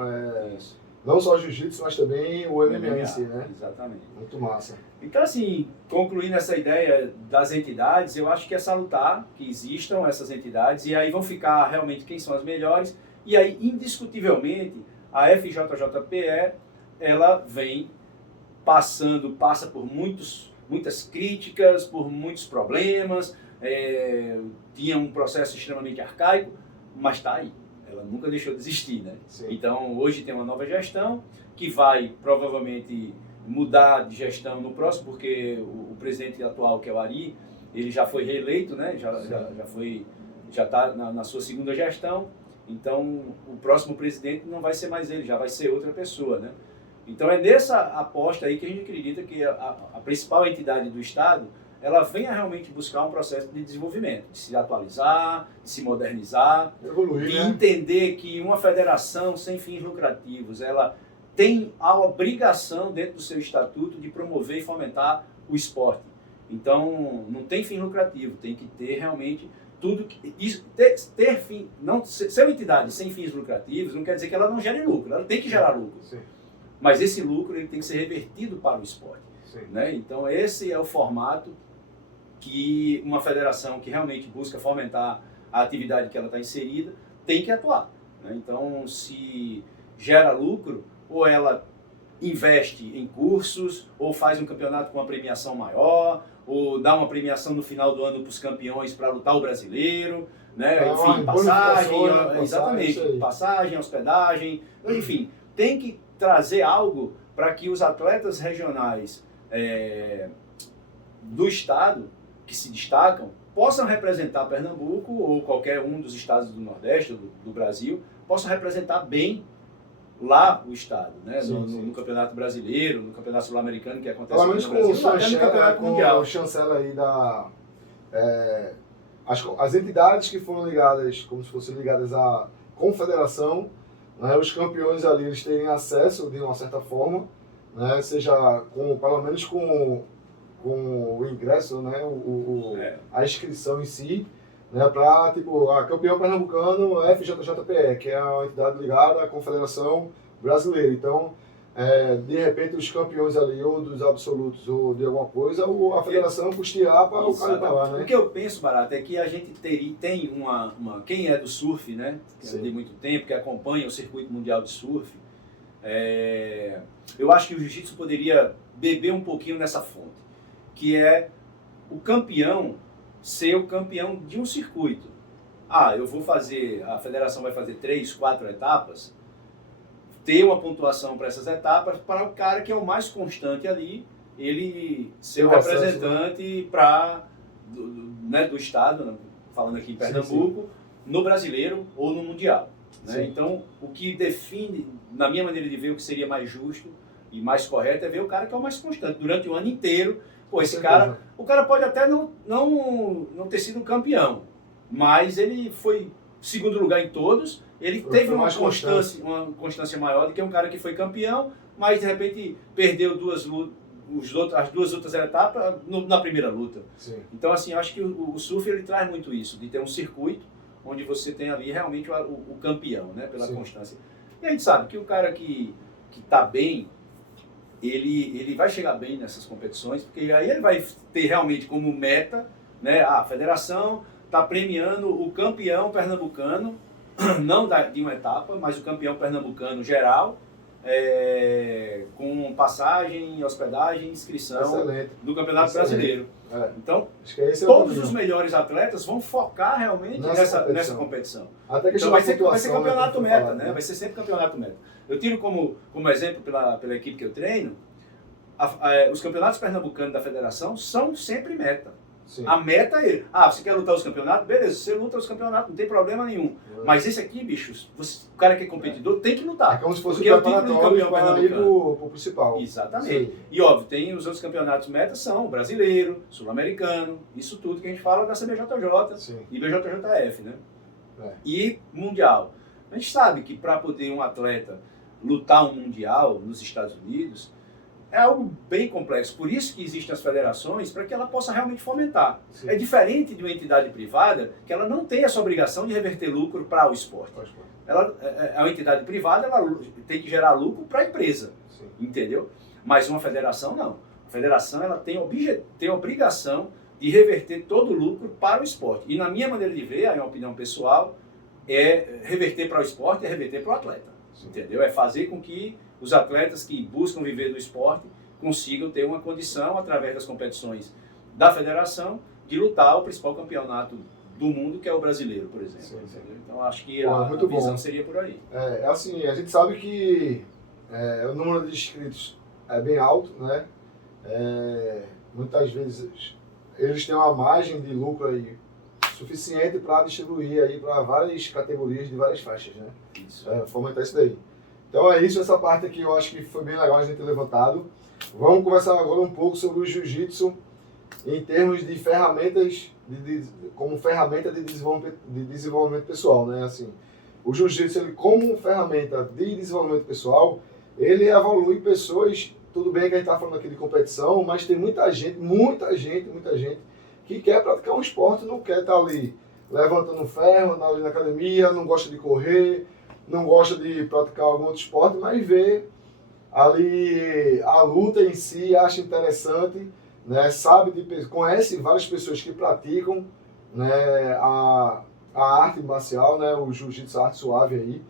não só o jiu-jitsu, mas também o MMA em si, né? Exatamente. Muito massa. Então, assim, concluindo essa ideia das entidades, eu acho que é salutar que existam essas entidades, e aí vão ficar realmente quem são as melhores, e aí, indiscutivelmente, a FJJPE, ela vem passa por muitas críticas, por muitos problemas, tinha um processo extremamente arcaico, mas está aí. Ela nunca deixou de existir, né? Então, hoje tem uma nova gestão que vai provavelmente mudar de gestão no próximo, porque o presidente atual, que é o Ari, ele já foi reeleito, né? Já está na sua segunda gestão. Então, o próximo presidente não vai ser mais ele, já vai ser outra pessoa, né? Então, é nessa aposta aí que a gente acredita que a principal entidade do Estado ela venha realmente buscar um processo de desenvolvimento, de se atualizar, de se modernizar, evoluir, de né? entender que uma federação sem fins lucrativos, ela tem a obrigação dentro do seu estatuto de promover e fomentar o esporte. Então, não tem fim lucrativo, tem que ter realmente tudo que isso ter fim, não ser uma entidade sem fins lucrativos não quer dizer que ela não gere lucro, ela tem que gerar lucro. Mas esse lucro ele tem que ser revertido para o esporte, né? Então, esse é o formato que uma federação que realmente busca fomentar a atividade que ela está inserida tem que atuar, né? Então, se gera lucro, ou ela investe em cursos, ou faz um campeonato com uma premiação maior, ou dá uma premiação no final do ano para os campeões para lutar o brasileiro, né? Enfim, passagem, hospedagem, enfim, tem que trazer algo para que os atletas regionais do estado que se destacam possam representar Pernambuco ou qualquer um dos estados do Nordeste, do Brasil, possam representar bem lá o estado, né? No Campeonato Brasileiro, no Campeonato Sul-Americano que acontece no Brasil, até no Campeonato Mundial. O chancela aí as entidades que foram ligadas, como se fossem ligadas à confederação, né? Os campeões ali eles terem acesso de uma certa forma, né? Seja pelo menos com o ingresso, né? A inscrição em si, né? Para tipo a campeão pernambucano FJJPE, que é a entidade ligada à Confederação Brasileira. Então, de repente os campeões ali ou dos absolutos ou de alguma coisa, ou a federação custear para o cara estar lá, né? O que eu penso, Barata, é que a gente tem quem é do surf, né? Que tem muito tempo, que acompanha o circuito mundial de surf, eu acho que o jiu-jitsu poderia beber um pouquinho nessa fonte, que é o campeão ser o campeão de um circuito. A federação vai fazer 3, 4 etapas, ter uma pontuação para essas etapas, para o cara que é o mais constante ali, ele ser o representante do estado, falando aqui em Pernambuco, no brasileiro ou no mundial. Né? Então, o que define, na minha maneira de ver, o que seria mais justo e mais correto é ver o cara que é o mais constante durante o ano inteiro, Pô, esse cara, o cara pode até não ter sido um campeão, mas ele foi segundo lugar em todos, ele teve uma constância maior do que um cara que foi campeão, mas de repente perdeu as duas outras etapas na primeira luta. Sim. Então, assim, eu acho que o surf ele traz muito isso, de ter um circuito onde você tem ali realmente o campeão, né, pela Sim. constância. E a gente sabe que o cara que está bem, ele vai chegar bem nessas competições, porque aí ele vai ter realmente como meta, né, a federação está premiando o campeão pernambucano, não de uma etapa, mas o campeão pernambucano geral, com passagem, hospedagem, inscrição do Campeonato Brasileiro. Então, todos os melhores atletas vão focar realmente nessa competição. Até que então vai ser campeonato meta, né? Vai ser sempre campeonato meta. Eu tiro como exemplo pela equipe que eu treino, os campeonatos pernambucanos da federação são sempre meta. Sim. A meta é você quer lutar os campeonatos? Beleza, você luta os campeonatos, não tem problema nenhum. Mas esse aqui, bichos, o cara que é competidor tem que lutar. É como se fosse o campeão para ir pro principal. Exatamente. Sim. E óbvio, tem os outros campeonatos metas, são brasileiro, sul-americano, isso tudo que a gente fala da CBJJ e BJJF, né? E mundial. A gente sabe que para poder um atleta lutar um mundial nos Estados Unidos, é algo bem complexo, por isso que existem as federações, para que ela possa realmente fomentar. Sim. É diferente de uma entidade privada, que ela não tem essa obrigação de reverter lucro para o esporte. Ela é uma entidade privada, ela tem que gerar lucro para a empresa, sim, entendeu? Mas uma federação não. A federação ela tem a obrigação de reverter todo o lucro para o esporte. E na minha maneira de ver, a minha opinião pessoal, é reverter para o esporte, é reverter para o atleta, sim, entendeu? É fazer com que os atletas que buscam viver do esporte consigam ter uma condição, através das competições da federação, de lutar o principal campeonato do mundo, que é o brasileiro, por exemplo. Sim, sim. Então, acho que a visão seria por aí. Assim, a gente sabe que o número de inscritos é bem alto, né? Muitas vezes eles têm uma margem de lucro aí suficiente para distribuir aí para várias categorias de várias faixas, né? Isso. Fomentar isso daí. Então é isso, essa parte aqui eu acho que foi bem legal a gente ter levantado. Vamos conversar agora um pouco sobre o jiu-jitsu em termos de ferramentas, como ferramenta de desenvolvimento pessoal, né? Assim, o jiu-jitsu, ele como ferramenta de desenvolvimento pessoal, ele evolui pessoas, tudo bem que a gente está falando aqui de competição, mas tem muita gente que quer praticar um esporte, não quer estar ali levantando ferro, ali na academia, não gosta de correr, não gosta de praticar algum outro esporte, mas vê ali a luta em si, acha interessante, né? Conhece várias pessoas que praticam, né, a arte marcial, né, o jiu-jitsu, a arte suave aí,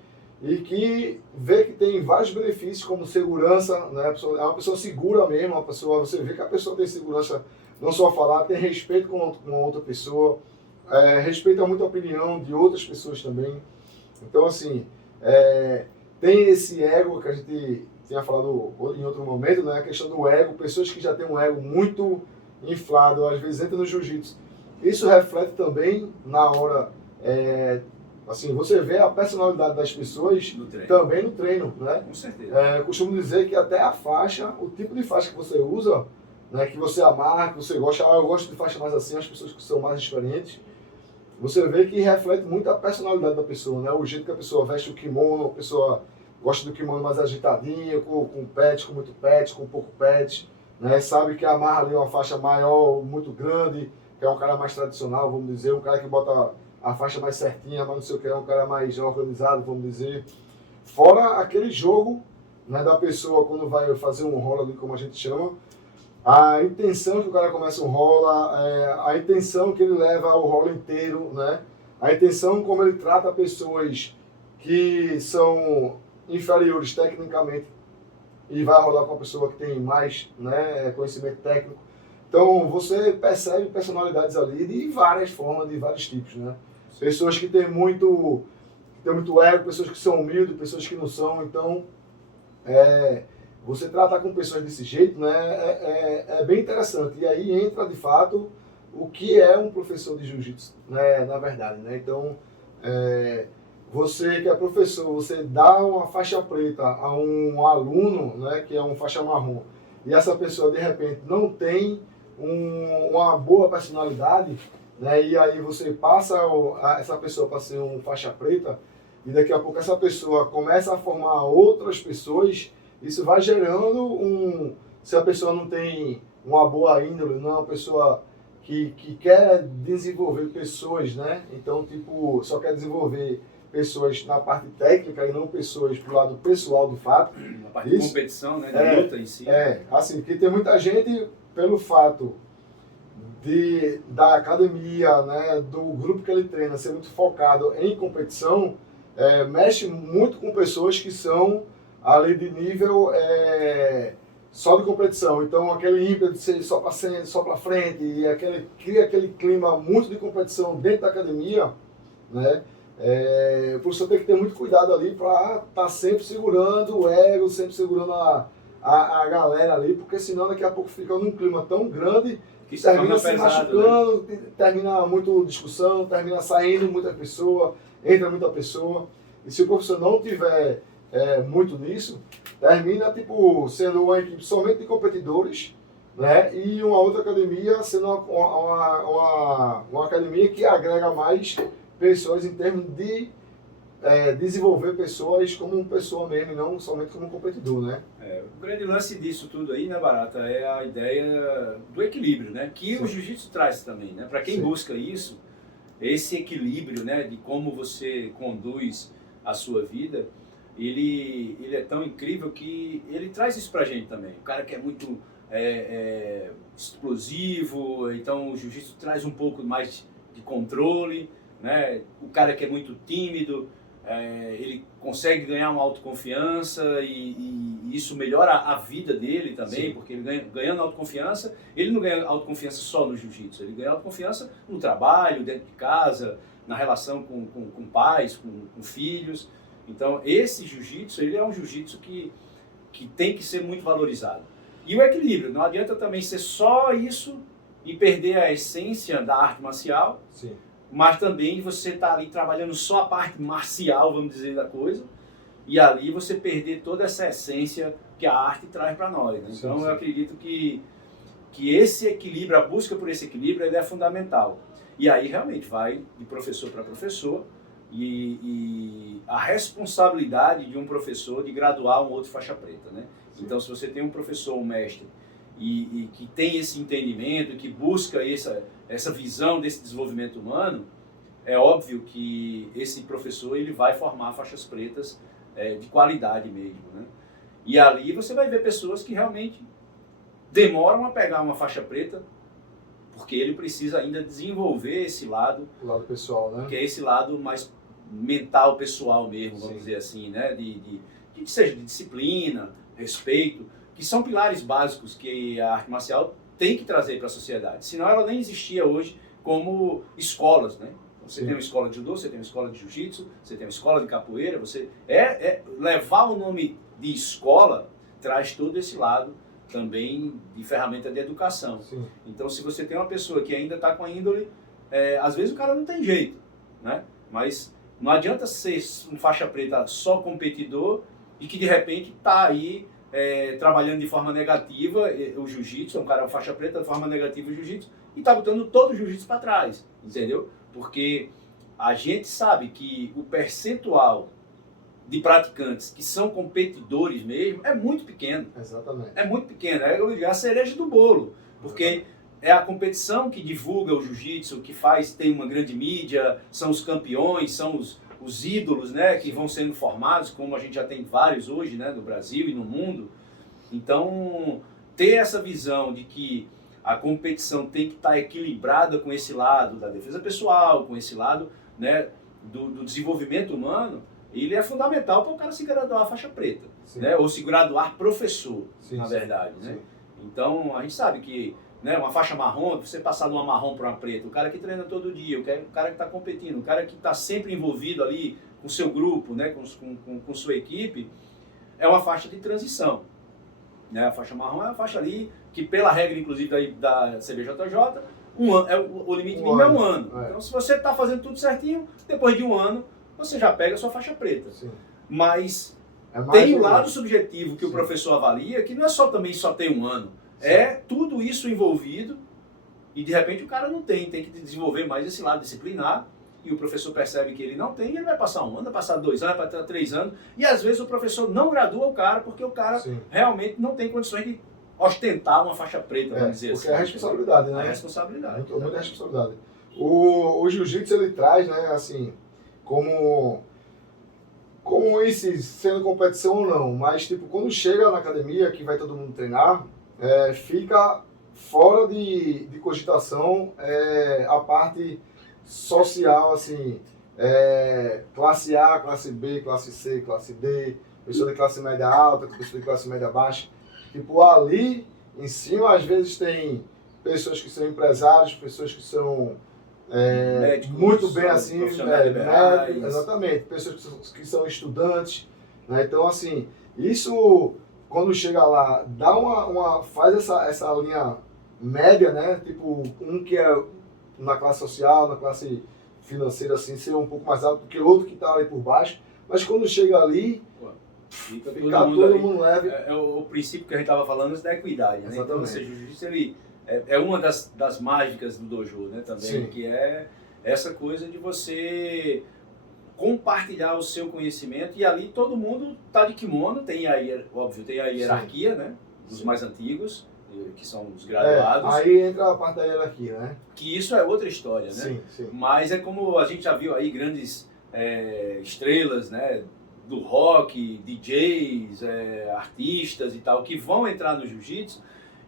e que vê que tem vários benefícios como segurança, né? É uma pessoa segura mesmo, você vê que a pessoa tem segurança, não só falar, tem respeito com uma outra pessoa, respeita muito a opinião de outras pessoas também. Então, assim, tem esse ego que a gente tinha falado em outro momento, né? A questão do ego, pessoas que já têm um ego muito inflado, às vezes entram no jiu-jitsu. Isso reflete também na hora, assim, você vê a personalidade das pessoas também no treino, né? Com certeza. Costumo dizer que até a faixa, o tipo de faixa que você usa, né, que você amarra, que você gosta, eu gosto de faixa mais assim, as pessoas que são mais experientes, você vê que reflete muito a personalidade da pessoa, né? O jeito que a pessoa veste o kimono, a pessoa gosta do kimono mais agitadinho, com pet, com muito pet, com pouco pet, né? Sabe que amarra ali uma faixa maior, muito grande, que é um cara mais tradicional, vamos dizer, um cara que bota a faixa mais certinha, mas não sei o que, é um cara mais organizado, vamos dizer. Fora aquele jogo, né, da pessoa quando vai fazer um rola ali, como a gente chama, a intenção que o cara começa um rola, a intenção que ele leva o rola inteiro, né? A intenção como ele trata pessoas que são inferiores tecnicamente e vai rolar com a pessoa que tem mais, né, conhecimento técnico. Então você percebe personalidades ali de várias formas, de vários tipos, né? Pessoas que têm muito ego, pessoas que são humildes, pessoas que não são. Então, você tratar com pessoas desse jeito, né, é bem interessante. E aí entra, de fato, o que é um professor de jiu-jitsu, né, na verdade, né? Então, você que é professor, você dá uma faixa preta a um aluno, né, que é um faixa marrom, e essa pessoa, de repente, não tem uma boa personalidade, né? E aí você passa essa pessoa para ser um faixa preta, e daqui a pouco essa pessoa começa a formar outras pessoas, isso vai gerando se a pessoa não tem uma boa índole, não é uma pessoa que quer desenvolver pessoas, né? Então, tipo, só quer desenvolver pessoas na parte técnica e não pessoas pro lado pessoal do fato. Na parte de competição, né? De luta em si. Assim, porque tem muita gente, pelo fato da academia, né, do grupo que ele treina, ser muito focado em competição, mexe muito com pessoas que são ali de nível só de competição. Então, aquele ímpeto de ser só para frente, e cria aquele clima muito de competição dentro da academia, né? O professor tem que ter muito cuidado ali para estar sempre segurando o ego, sempre segurando a galera ali, porque senão daqui a pouco fica num clima tão grande que termina se machucando, né? Termina muito discussão, termina saindo muita pessoa, entra muita pessoa. E se o professor não tiver muito nisso, termina tipo sendo uma equipe somente de competidores, né? E uma outra academia sendo uma academia que agrega mais pessoas em termos de desenvolver pessoas como uma pessoa mesmo, e não somente como um competidor, né? O grande lance disso tudo aí, né, Barata, é a ideia do equilíbrio, né? Que o jiu-jitsu traz também, né? Para quem busca isso, esse equilíbrio, né, de como você conduz a sua vida, ele é tão incrível que ele traz isso pra gente também. O cara que é muito explosivo, então o jiu-jitsu traz um pouco mais de controle, né? O cara que é muito tímido, ele consegue ganhar uma autoconfiança e isso melhora a vida dele também. Sim. Porque ele ganhando autoconfiança, ele não ganha autoconfiança só no jiu-jitsu, ele ganha autoconfiança no trabalho, dentro de casa, na relação com pais, com filhos. Então esse jiu-jitsu, ele é um jiu-jitsu que tem que ser muito valorizado. E o equilíbrio, não adianta também ser só isso e perder a essência da arte marcial. Sim. Mas também você está ali trabalhando só a parte marcial, vamos dizer, da coisa, e ali você perder toda essa essência que a arte traz para nós, né? Então, sim. Eu acredito que esse equilíbrio, a busca por esse equilíbrio, ele é fundamental. E aí realmente vai de professor para professor, e a responsabilidade de um professor de graduar um outro faixa preta, né? Sim. Então, se você tem um professor, um mestre, e que tem esse entendimento, que busca essa visão desse desenvolvimento humano, é óbvio que esse professor ele vai formar faixas pretas de qualidade mesmo, né? E ali você vai ver pessoas que realmente demoram a pegar uma faixa preta porque ele precisa ainda desenvolver esse lado, o lado pessoal, né? Que é esse lado mais mental, pessoal mesmo, vamos dizer assim, né? Seja de disciplina, respeito, que são pilares básicos que a arte marcial tem que trazer para a sociedade. Senão ela nem existia hoje como escolas, né? Você Sim. tem uma escola de judô, você tem uma escola de jiu-jitsu, você tem uma escola de capoeira, você levar o nome de escola traz todo esse lado também de ferramenta de educação. Sim. Então, se você tem uma pessoa que ainda está com a índole, às vezes o cara não tem jeito, né? Mas não adianta ser um faixa preta só competidor e que de repente está aí trabalhando de forma negativa o jiu-jitsu, um cara faixa preta de forma negativa o jiu-jitsu, e está botando todo o jiu-jitsu para trás, entendeu? Porque a gente sabe que o percentual de praticantes que são competidores mesmo é muito pequeno. Exatamente. É muito pequeno, é a cereja do bolo, porque é a competição que divulga o jiu-jitsu, que tem uma grande mídia, são os campeões, são os ídolos, né, que vão sendo formados, como a gente já tem vários hoje, né, no Brasil e no mundo. Então, ter essa visão de que a competição tem que estar equilibrada com esse lado da defesa pessoal, com esse lado, né, do desenvolvimento humano, ele é fundamental para o cara se graduar faixa preta, né, ou se graduar professor, na verdade. Sim. Né? Então, a gente sabe que, né, uma faixa marrom, você passar de uma marrom para uma preta, o cara que treina todo dia, o cara que está competindo, o cara que está sempre envolvido ali com o seu grupo, né, com sua equipe, é uma faixa de transição. Né? A faixa marrom é uma faixa ali que, pela regra, inclusive, da CBJJ, o limite mínimo é um ano. Então, se você está fazendo tudo certinho, depois de um ano, você já pega a sua faixa preta. Sim. Mas tem o lado subjetivo que Sim. o professor avalia, que não é também só ter um ano. É tudo isso envolvido e de repente o cara não tem que desenvolver mais esse lado disciplinar e o professor percebe que ele não tem e ele vai passar 1 ano, vai passar 2 anos, vai passar 3 anos e às vezes o professor não gradua o cara porque o cara realmente não tem condições de ostentar uma faixa preta, vamos dizer porque assim. É responsabilidade, né? É responsabilidade. Muita responsabilidade. O jiu-jitsu ele traz, né, assim, como esse sendo competição ou não, mas tipo, quando chega na academia, que vai todo mundo treinar, fica fora de cogitação a parte social, assim, classe A, classe B, classe C, classe D, pessoa de classe média alta, pessoa de classe média baixa. Tipo, ali em cima, às vezes tem pessoas que são empresários, pessoas que são médicos, muito bem assim, médicos, exatamente, pessoas que são estudantes, né? Então, assim, isso, quando chega lá, faz essa linha média, né? Tipo, um que é na classe social, na classe financeira, assim, ser um pouco mais alto do que o outro que está ali por baixo, mas quando chega ali, fica todo mundo leve. É o princípio que a gente estava falando, isso da equidade, né? Então, ou seja, o jiu-jitsu, ele é uma das mágicas do dojo, né, também, sim, que é essa coisa de você compartilhar o seu conhecimento e ali todo mundo tá de kimono, tem a hierarquia, sim, né, dos mais antigos, que são os graduados. Aí entra a parte da hierarquia, né? Que isso é outra história, né? Sim, sim. Mas é como a gente já viu aí grandes estrelas, né, do rock, DJs, artistas e tal, que vão entrar no jiu-jitsu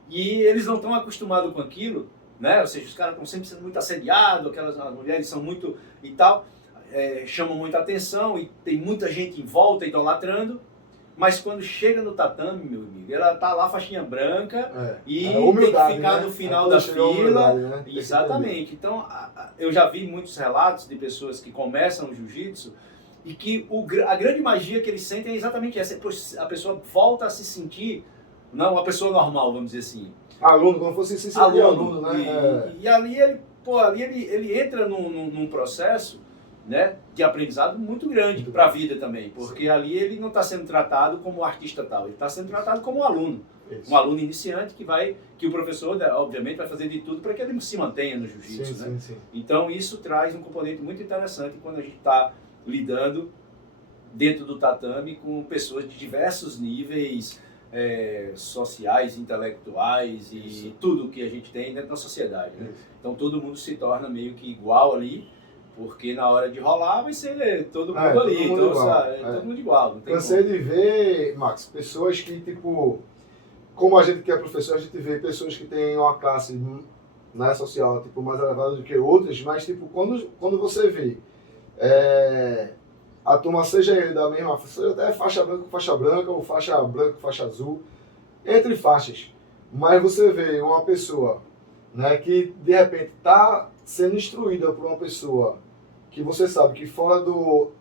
e eles não estão acostumados com aquilo, né? Ou seja, os caras estão sempre sendo muito assediados, as mulheres são muito e tal, chamam muita atenção e tem muita gente em volta idolatrando, mas quando chega no tatame, meu amigo, ela tá lá faixinha branca e tem que ficar, né, no final da fila. Né? Exatamente. Então, eu já vi muitos relatos de pessoas que começam o jiu-jitsu e que a grande magia que eles sentem é exatamente essa. A pessoa volta a se sentir uma pessoa normal, vamos dizer assim. Aluno, como fosse esse aluno, né? E ali ele entra num processo, né, de aprendizado muito grande para a vida também, porque sim, ali ele não está sendo tratado como artista tal, ele está sendo tratado como um aluno. Isso. Um aluno iniciante que o professor, obviamente, vai fazer de tudo para que ele se mantenha no jiu-jitsu, né? Sim. Então isso traz um componente muito interessante quando a gente está lidando dentro do tatame com pessoas de diversos níveis sociais, intelectuais e isso, tudo que a gente tem dentro da sociedade, né? Então todo mundo se torna meio que igual ali, porque na hora de rolar vai ser todo mundo ali, todo mundo então todo mundo igual. Não tem Cansei de ver, Max, pessoas que, tipo, como a gente que é professor, a gente vê pessoas que têm uma classe, né, social, tipo, mais elevada do que outras, mas, tipo, quando você vê a turma, seja ele da mesma, seja até faixa branca ou faixa branca com faixa azul, entre faixas, mas você vê uma pessoa, né, que de repente está sendo instruída por uma pessoa que você sabe que fora do,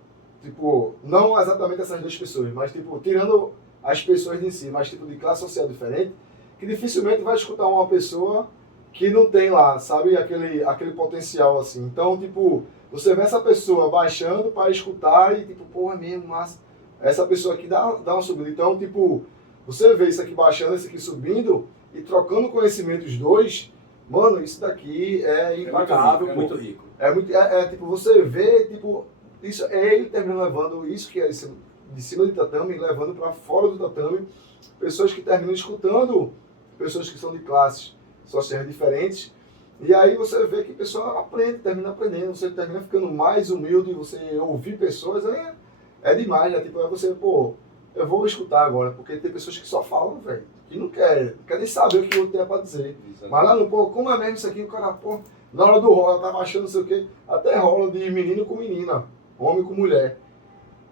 tipo, não exatamente essas duas pessoas, mas tipo, tirando as pessoas em si, mas tipo de classe social diferente, que dificilmente vai escutar uma pessoa que não tem lá, sabe, aquele potencial assim. Então, tipo, você vê essa pessoa baixando para escutar e tipo, porra mesmo, mas essa pessoa aqui dá uma subida. Então, tipo, você vê isso aqui baixando, esse aqui subindo e trocando conhecimento os dois, mano, isso daqui é impagável. É muito rico. Tipo, você vê, tipo, isso é ele terminando levando isso que é de cima do tatame, levando para fora do tatame, pessoas que terminam escutando, pessoas que são de classes sociais diferentes, e aí você vê que a pessoa termina aprendendo, você termina ficando mais humilde, você ouvir pessoas, é demais, né? Tipo, você, pô, eu vou escutar agora, porque tem pessoas que só falam, velho, que não quer nem saber o que o outro tem pra dizer. Exatamente. Mas lá no, pô, como é mesmo isso aqui, o cara, pô, na hora do rola, tá baixando não sei o quê, até rola de menino com menina, homem com mulher.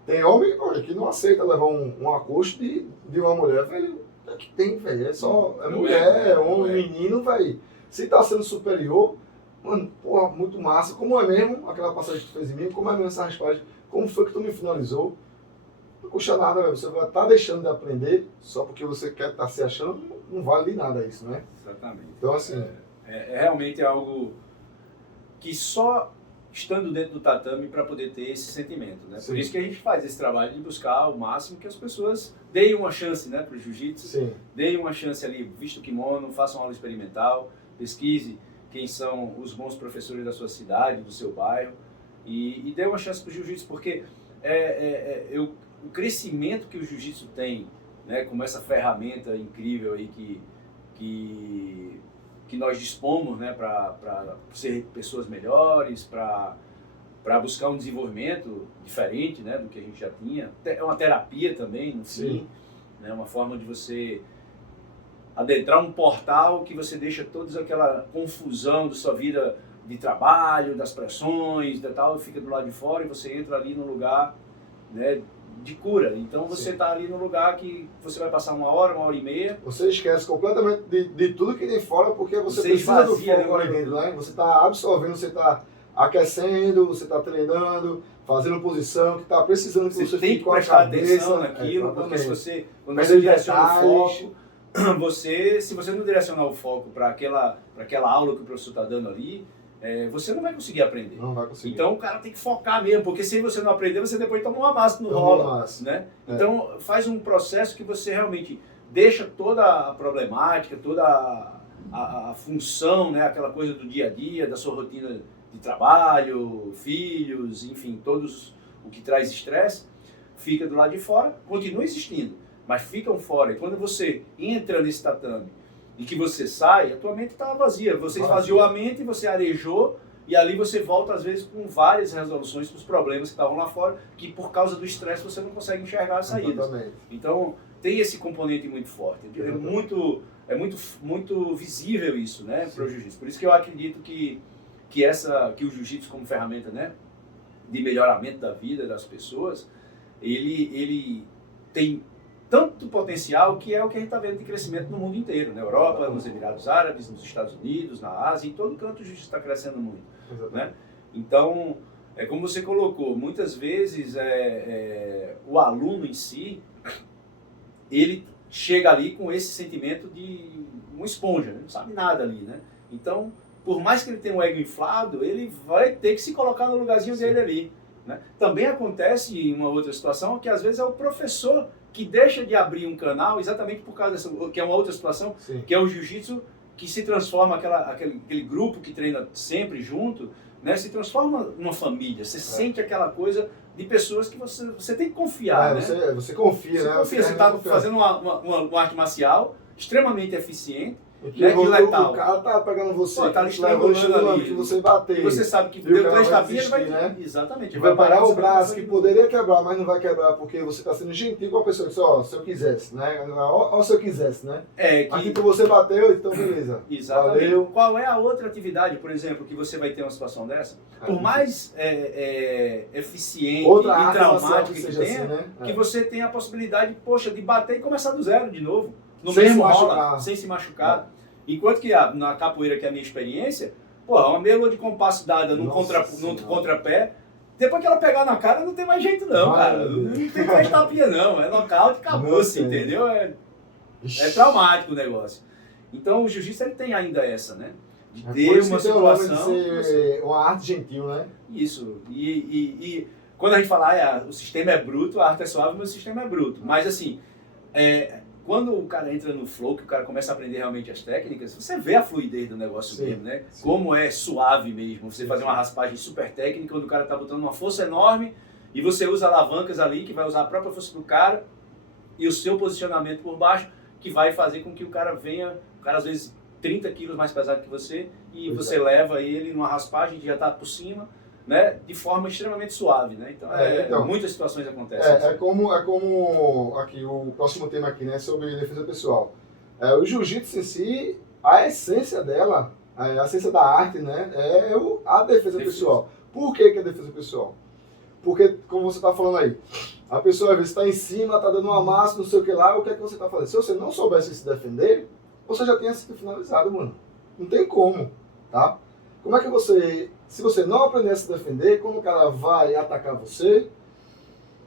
Tem homem, olha, que não aceita levar um acosto de uma mulher, velho, é que tem, velho, é mulher, homem, menino, velho. Se tá sendo superior, mano, porra, muito massa. Como é mesmo aquela passagem que tu fez em mim, como é mesmo essa raspagem, como foi que tu me finalizou? Não custa nada, velho. Você vai estar deixando de aprender só porque você quer estar se achando, não vale de nada isso, né? Exatamente. Então, assim... realmente algo que só estando dentro do tatame para poder ter esse sentimento, né? Sim. Por isso que a gente faz esse trabalho de buscar o máximo que as pessoas deem uma chance, né, para o jiu-jitsu, Sim. deem uma chance ali, vista o kimono, façam aula experimental, pesquise quem são os bons professores da sua cidade, do seu bairro, e dê uma chance para o jiu-jitsu, porque o crescimento que o jiu-jitsu tem, né, como essa ferramenta incrível aí que nós dispomos, né, para ser pessoas melhores, para buscar um desenvolvimento diferente, né, do que a gente já tinha. É uma terapia também, no fim, né, uma forma de você adentrar um portal que você deixa toda aquela confusão da sua vida de trabalho, das pressões, da tal, fica do lado de fora e você entra ali no lugar, né, de cura. Então você está ali no lugar que você vai passar 1 hora e meia. Você esquece completamente de tudo que tem fora, porque você precisa do foco ali dentro, né? Você está absorvendo, você está aquecendo, você está treinando, fazendo posição, que está precisando que você tem que prestar atenção naquilo, porque quando você direciona o foco, se você não direcionar o foco para aquela aula que o professor está dando ali, você não vai conseguir aprender. Não vai conseguir. Então o cara tem que focar mesmo, porque se você não aprender, você depois toma uma massa no rola, né? Então faz um processo que você realmente deixa toda a problemática, toda a função, né? Aquela coisa do dia a dia, da sua rotina de trabalho, filhos, enfim, todos o que traz estresse, fica do lado de fora, continua existindo, mas ficam fora. E quando você entra nesse tatame e que você sai, a tua mente está vazia. Você esvaziou a mente, você arejou, e ali você volta, às vezes, com várias resoluções para os problemas que estavam lá fora, que por causa do estresse você não consegue enxergar as saídas. Então, tem esse componente muito forte. É muito visível isso, né, para o jiu-jitsu. Por isso que eu acredito que o jiu-jitsu como ferramenta, né, de melhoramento da vida das pessoas, ele tem tanto potencial que é o que a gente está vendo de crescimento no mundo inteiro, na Europa, nos Emirados Árabes, nos Estados Unidos, na Ásia, em todo canto o jiu-jitsu está crescendo muito. Né? Então, como você colocou, muitas vezes o aluno em si, ele chega ali com esse sentimento de uma esponja, não sabe nada ali, né? Então, por mais que ele tenha um ego inflado, ele vai ter que se colocar no lugarzinho dele ali. Né? Também acontece em uma outra situação que às vezes é o professor que deixa de abrir um canal exatamente por causa dessa, que é uma outra situação, que é o jiu-jitsu que se transforma, aquele grupo que treina sempre junto, né, se transforma numa família. Você sente aquela coisa de pessoas que você tem que confiar. Né? Você confia, né? Você está fazendo uma arte marcial extremamente eficiente, né, o cara tá pegando você, tá estrangulando ali, que você bateu. Você sabe que deu 3 tapinhas, vai... né? Exatamente. Vai parar o braço que poderia quebrar, mas não vai quebrar porque você está sendo gentil com a pessoa. Se eu quisesse, né? Ou se eu quisesse, né? Aqui que você bateu, então beleza. Exatamente. Valeu. Qual é a outra atividade, por exemplo, que você vai ter uma situação dessa? Por mais eficiente e traumática que tenha, assim, né? Que você tem a possibilidade, poxa, de bater e começar do zero de novo. No mesmo rola, sem se machucar. Enquanto que na capoeira, que é a minha experiência, uma meia lua de compasso dada num contrapé, depois que ela pegar na cara, não tem mais jeito não, cara. Não tem mais tapinha não, é nocaute, acabou-se, entendeu? É traumático o negócio. Então o jiu-jitsu ele tem ainda essa, né? De ter uma situação... De ser uma arte gentil, né? Isso. E quando a gente fala, o sistema é bruto, a arte é suave, mas o sistema é bruto. Mas assim... Quando o cara entra no flow, que o cara começa a aprender realmente as técnicas, você vê a fluidez do negócio mesmo, né? Sim. Como é suave mesmo. Você fazer uma raspagem super técnica, onde o cara tá botando uma força enorme e você usa alavancas ali, que vai usar a própria força do cara e o seu posicionamento por baixo, que vai fazer com que o cara venha, às vezes 30 quilos mais pesado que você, e você leva ele numa raspagem que já tá por cima, né, de forma extremamente suave, né? Então, muitas situações acontecem. É como aqui o próximo tema aqui, né, sobre defesa pessoal. O jiu-jitsu em si, a essência dela, a essência da arte, né, é a defesa pessoal. Por que é defesa pessoal? Porque, como você está falando aí, a pessoa às vezes está em cima, está dando uma massa, não sei o que lá, o que é que você está fazendo? Se você não soubesse se defender, você já tinha sido finalizado, mano. Não tem como, tá? Como é que se você não aprender a se defender, como o cara vai atacar você?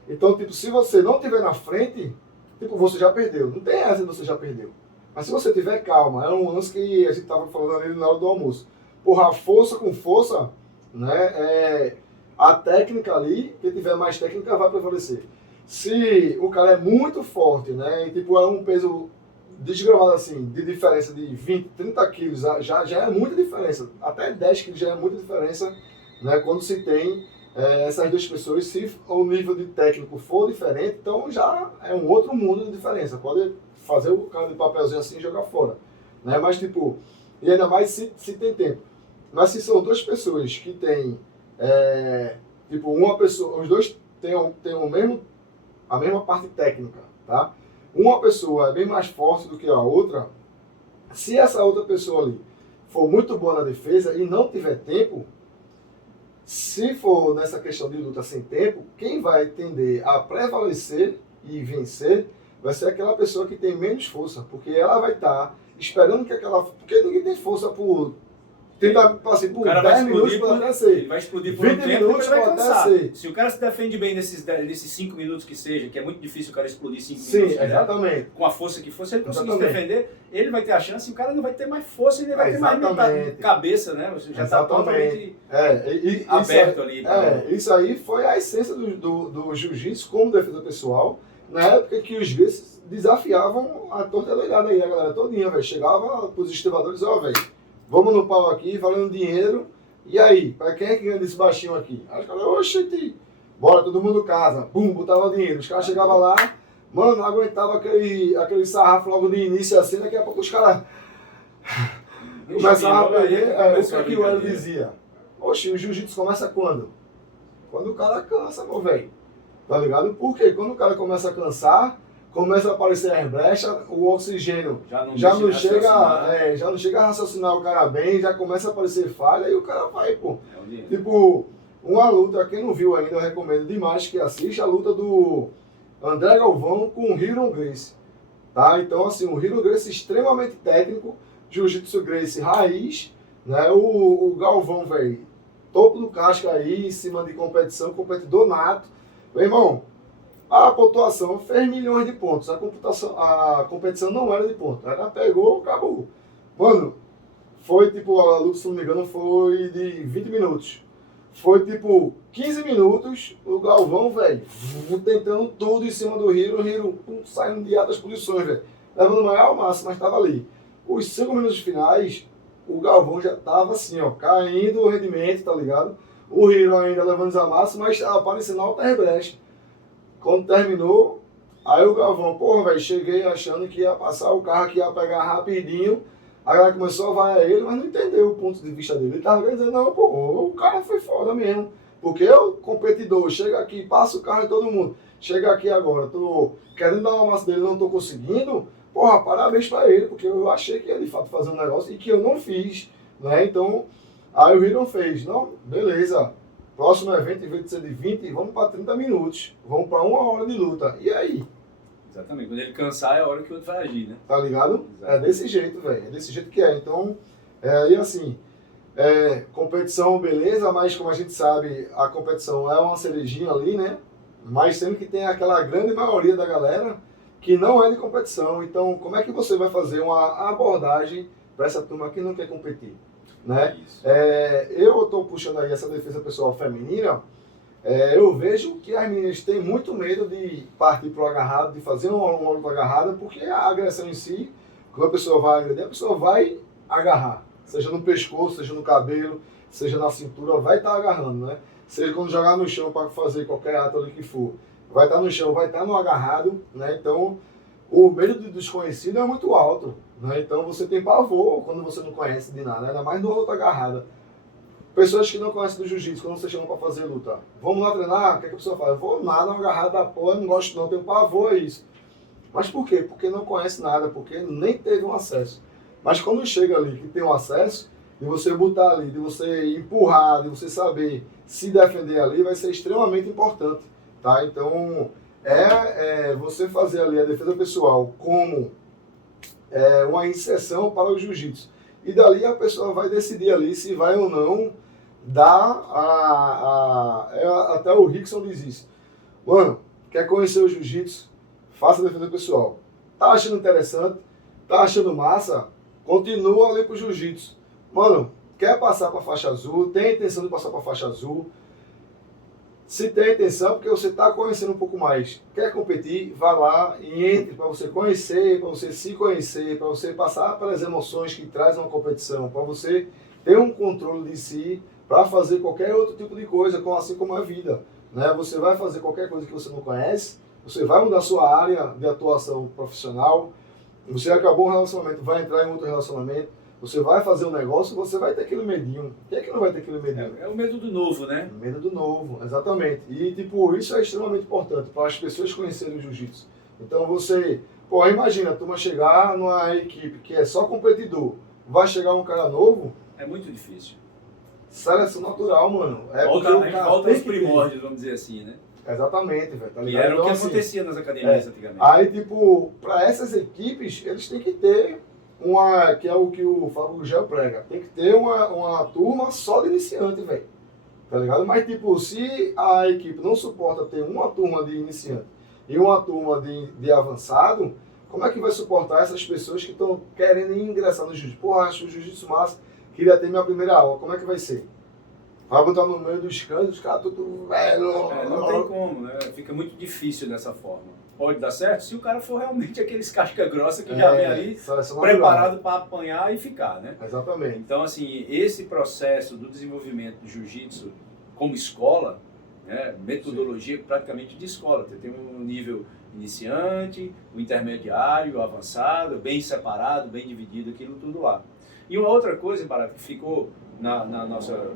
Então, se você não estiver na frente, você já perdeu. Não tem essa de você já perdeu. Mas se você tiver calma, é um lance que a gente estava falando ali na hora do almoço. Porra, força com força, né? A técnica ali, quem tiver mais técnica vai prevalecer. Se o cara é muito forte, né? E tipo, é um peso desgramado assim, de diferença de 20, 30 quilos, já é muita diferença. Até 10 quilos já é muita diferença, né? Quando se tem essas duas pessoas, se o nível de técnico for diferente, então já é um outro mundo de diferença. Pode fazer o cara de papelzinho assim e jogar fora, né? Mas tipo, e ainda mais se tem tempo. Mas se são duas pessoas que têm, tipo, uma pessoa, os dois têm o mesmo, a mesma parte técnica, tá? Uma pessoa é bem mais forte do que a outra, se essa outra pessoa ali for muito boa na defesa e não tiver tempo, se for nessa questão de luta sem tempo, quem vai tender a prevalecer e vencer vai ser aquela pessoa que tem menos força, porque ela vai estar esperando que aquela... Porque ninguém tem força por... Assim, por 10 minutos pode até ser. Ele vai explodir por 20 um tempo minutos e vai pode cansar. até ser. Se o cara se defende bem nesses 5 minutos que seja, que é muito difícil o cara explodir 5 Sim, minutos, exatamente. Né? Com a força que for, se ele conseguir se Exatamente. defender, ele vai ter a chance e o cara não vai ter mais força, ele vai ter mais metade cabeça, né? Você já está totalmente aberto ali. Isso aí foi a essência do jiu-jitsu como defesa pessoal, na época que os gregos desafiavam a torta doidada aí, a galera todinha, velho. Chegava pros estivadores, velho, vamos no pau aqui, valendo dinheiro, e aí, para quem é que ganha desse baixinho aqui? Aí os caras, oxente, bora, todo mundo casa, bum, botava o dinheiro. Os caras chegavam lá, mano, não aguentava aquele sarrafo logo de início assim, daqui a pouco os caras começavam a perder. O que o Hélio dizia? Oxe, o jiu-jitsu começa quando? Quando o cara cansa, meu velho. Tá ligado? Porque quando o cara começa a cansar, começa a aparecer as brechas, o oxigênio já não chega a raciocinar o cara bem, já começa a aparecer falha e o cara vai, pô. Tipo, uma luta, quem não viu ainda, eu recomendo demais que assista a luta do André Galvão com o Ryron Gracie, tá? Então, assim, o Ryron Gracie extremamente técnico, Jiu-Jitsu Gracie raiz, né? O Galvão, velho, topo do casca aí, em cima de competição, competidor nato. Meu irmão, a pontuação fez milhões de pontos. A competição não era de pontos. Ela pegou, acabou. Mano, foi tipo, a luta, se não me engano, foi de 20 minutos. Foi tipo 15 minutos, o Galvão, velho, tentando tudo em cima do Hiro, o Hiro saindo de altas posições, velho. Levando o maior máximo, mas estava ali. Os 5 minutos finais, o Galvão já tava assim, ó, caindo o rendimento, tá ligado? O Hiro ainda levando a massa, mas aparecendo alta brecha. Quando terminou, aí o Galvão, porra, velho, cheguei achando que ia passar o carro, que ia pegar rapidinho. Aí ela começou a vaiar ele, mas não entendeu o ponto de vista dele. Ele tava dizendo, não, pô, o cara foi foda mesmo. Porque o competidor chega aqui, passa o carro em todo mundo. Chega aqui agora, tô querendo dar uma massa dele, não tô conseguindo. Porra, parabéns pra ele, porque eu achei que ia de fato fazer um negócio e que eu não fiz, né? Então, aí o Ryron fez, não, beleza. Próximo evento, em vez de ser de 20, vamos para 30 minutos. Vamos para 1 hora de luta. E aí? Exatamente. Quando ele cansar, é a hora que o outro vai agir, né? Tá ligado? Exatamente. É desse jeito, velho. É desse jeito que é. Então, e assim, competição, beleza, mas como a gente sabe, a competição é uma cerejinha ali, né? Mas sendo que tem aquela grande maioria da galera que não é de competição. Então, como é que você vai fazer uma abordagem para essa turma que não quer competir? Né? Eu estou puxando aí essa defesa pessoal feminina, eu vejo que as meninas têm muito medo de partir para o agarrado, de fazer uma luta agarrada, porque a agressão em si, quando a pessoa vai agredir, a pessoa vai agarrar, seja no pescoço, seja no cabelo, seja na cintura, vai estar agarrando, né? Seja quando jogar no chão para fazer qualquer ato ali que for, vai estar no chão, vai estar no agarrado, né? Então, o medo do desconhecido é muito alto, né? Então você tem pavor quando você não conhece de nada, ainda mais numa luta agarrada. Pessoas que não conhecem do jiu-jitsu, quando você chama para fazer luta, vamos lá treinar, o que a pessoa fala? Vou nada, uma agarrada da porra, não gosto não, tenho pavor a isso. Mas por quê? Porque não conhece nada, porque nem teve um acesso. Mas quando chega ali que tem um acesso, de você botar ali, de você empurrar, de você saber se defender ali, vai ser extremamente importante, tá? Então, você fazer ali a defesa pessoal como uma inserção para o jiu-jitsu. E dali a pessoa vai decidir ali se vai ou não dar até o Rickson diz isso. Mano, quer conhecer o jiu-jitsu? Faça a defesa pessoal. Tá achando interessante? Tá achando massa? Continua ali pro jiu-jitsu. Mano, quer passar para a faixa azul, tem a intenção de passar para a faixa azul. Se tem a intenção, porque você está conhecendo um pouco mais, quer competir, vá lá e entre para você conhecer, para você se conhecer, para você passar pelas emoções que traz uma competição, para você ter um controle de si, para fazer qualquer outro tipo de coisa, assim como a vida. Né? Você vai fazer qualquer coisa que você não conhece, você vai mudar sua área de atuação profissional, você acabou um relacionamento, vai entrar em outro relacionamento, você vai fazer um negócio, você vai ter aquele medinho. Quem é que não vai ter aquele medinho? É o medo do novo, né? O medo do novo, exatamente. E, tipo, isso é extremamente importante para as pessoas conhecerem o jiu-jitsu. Então, imagina, a turma chegar numa equipe que é só competidor, vai chegar um cara novo. É muito difícil. Seleção natural, mano. Volta aos primórdios, vamos dizer assim, né? Exatamente, velho. Tá e ligado? era então, o que assim, acontecia nas academias antigamente. Aí, tipo, para essas equipes, eles têm que ter que é o que o Fábio Gugel prega, tem que ter uma turma só de iniciante, velho. Tá ligado? Mas, tipo, se a equipe não suporta ter uma turma de iniciante e uma turma de avançado, como é que vai suportar essas pessoas que estão querendo ingressar no jiu-jitsu? Porra, acho o jiu-jitsu massa, queria ter minha primeira aula, como é que vai ser? Vai botar no meio dos cantos, os caras tudo velho. Não tem como, né? Fica muito difícil dessa forma. Pode dar certo se o cara for realmente aqueles casca grossa que já vem ali preparado para apanhar e ficar, né? Exatamente. Então, assim, esse processo do desenvolvimento do jiu-jitsu como escola, né? Metodologia praticamente de escola. Você tem um nível iniciante, o intermediário, o avançado, bem separado, bem dividido, aquilo tudo lá. E uma outra coisa, Barato, que ficou na nossa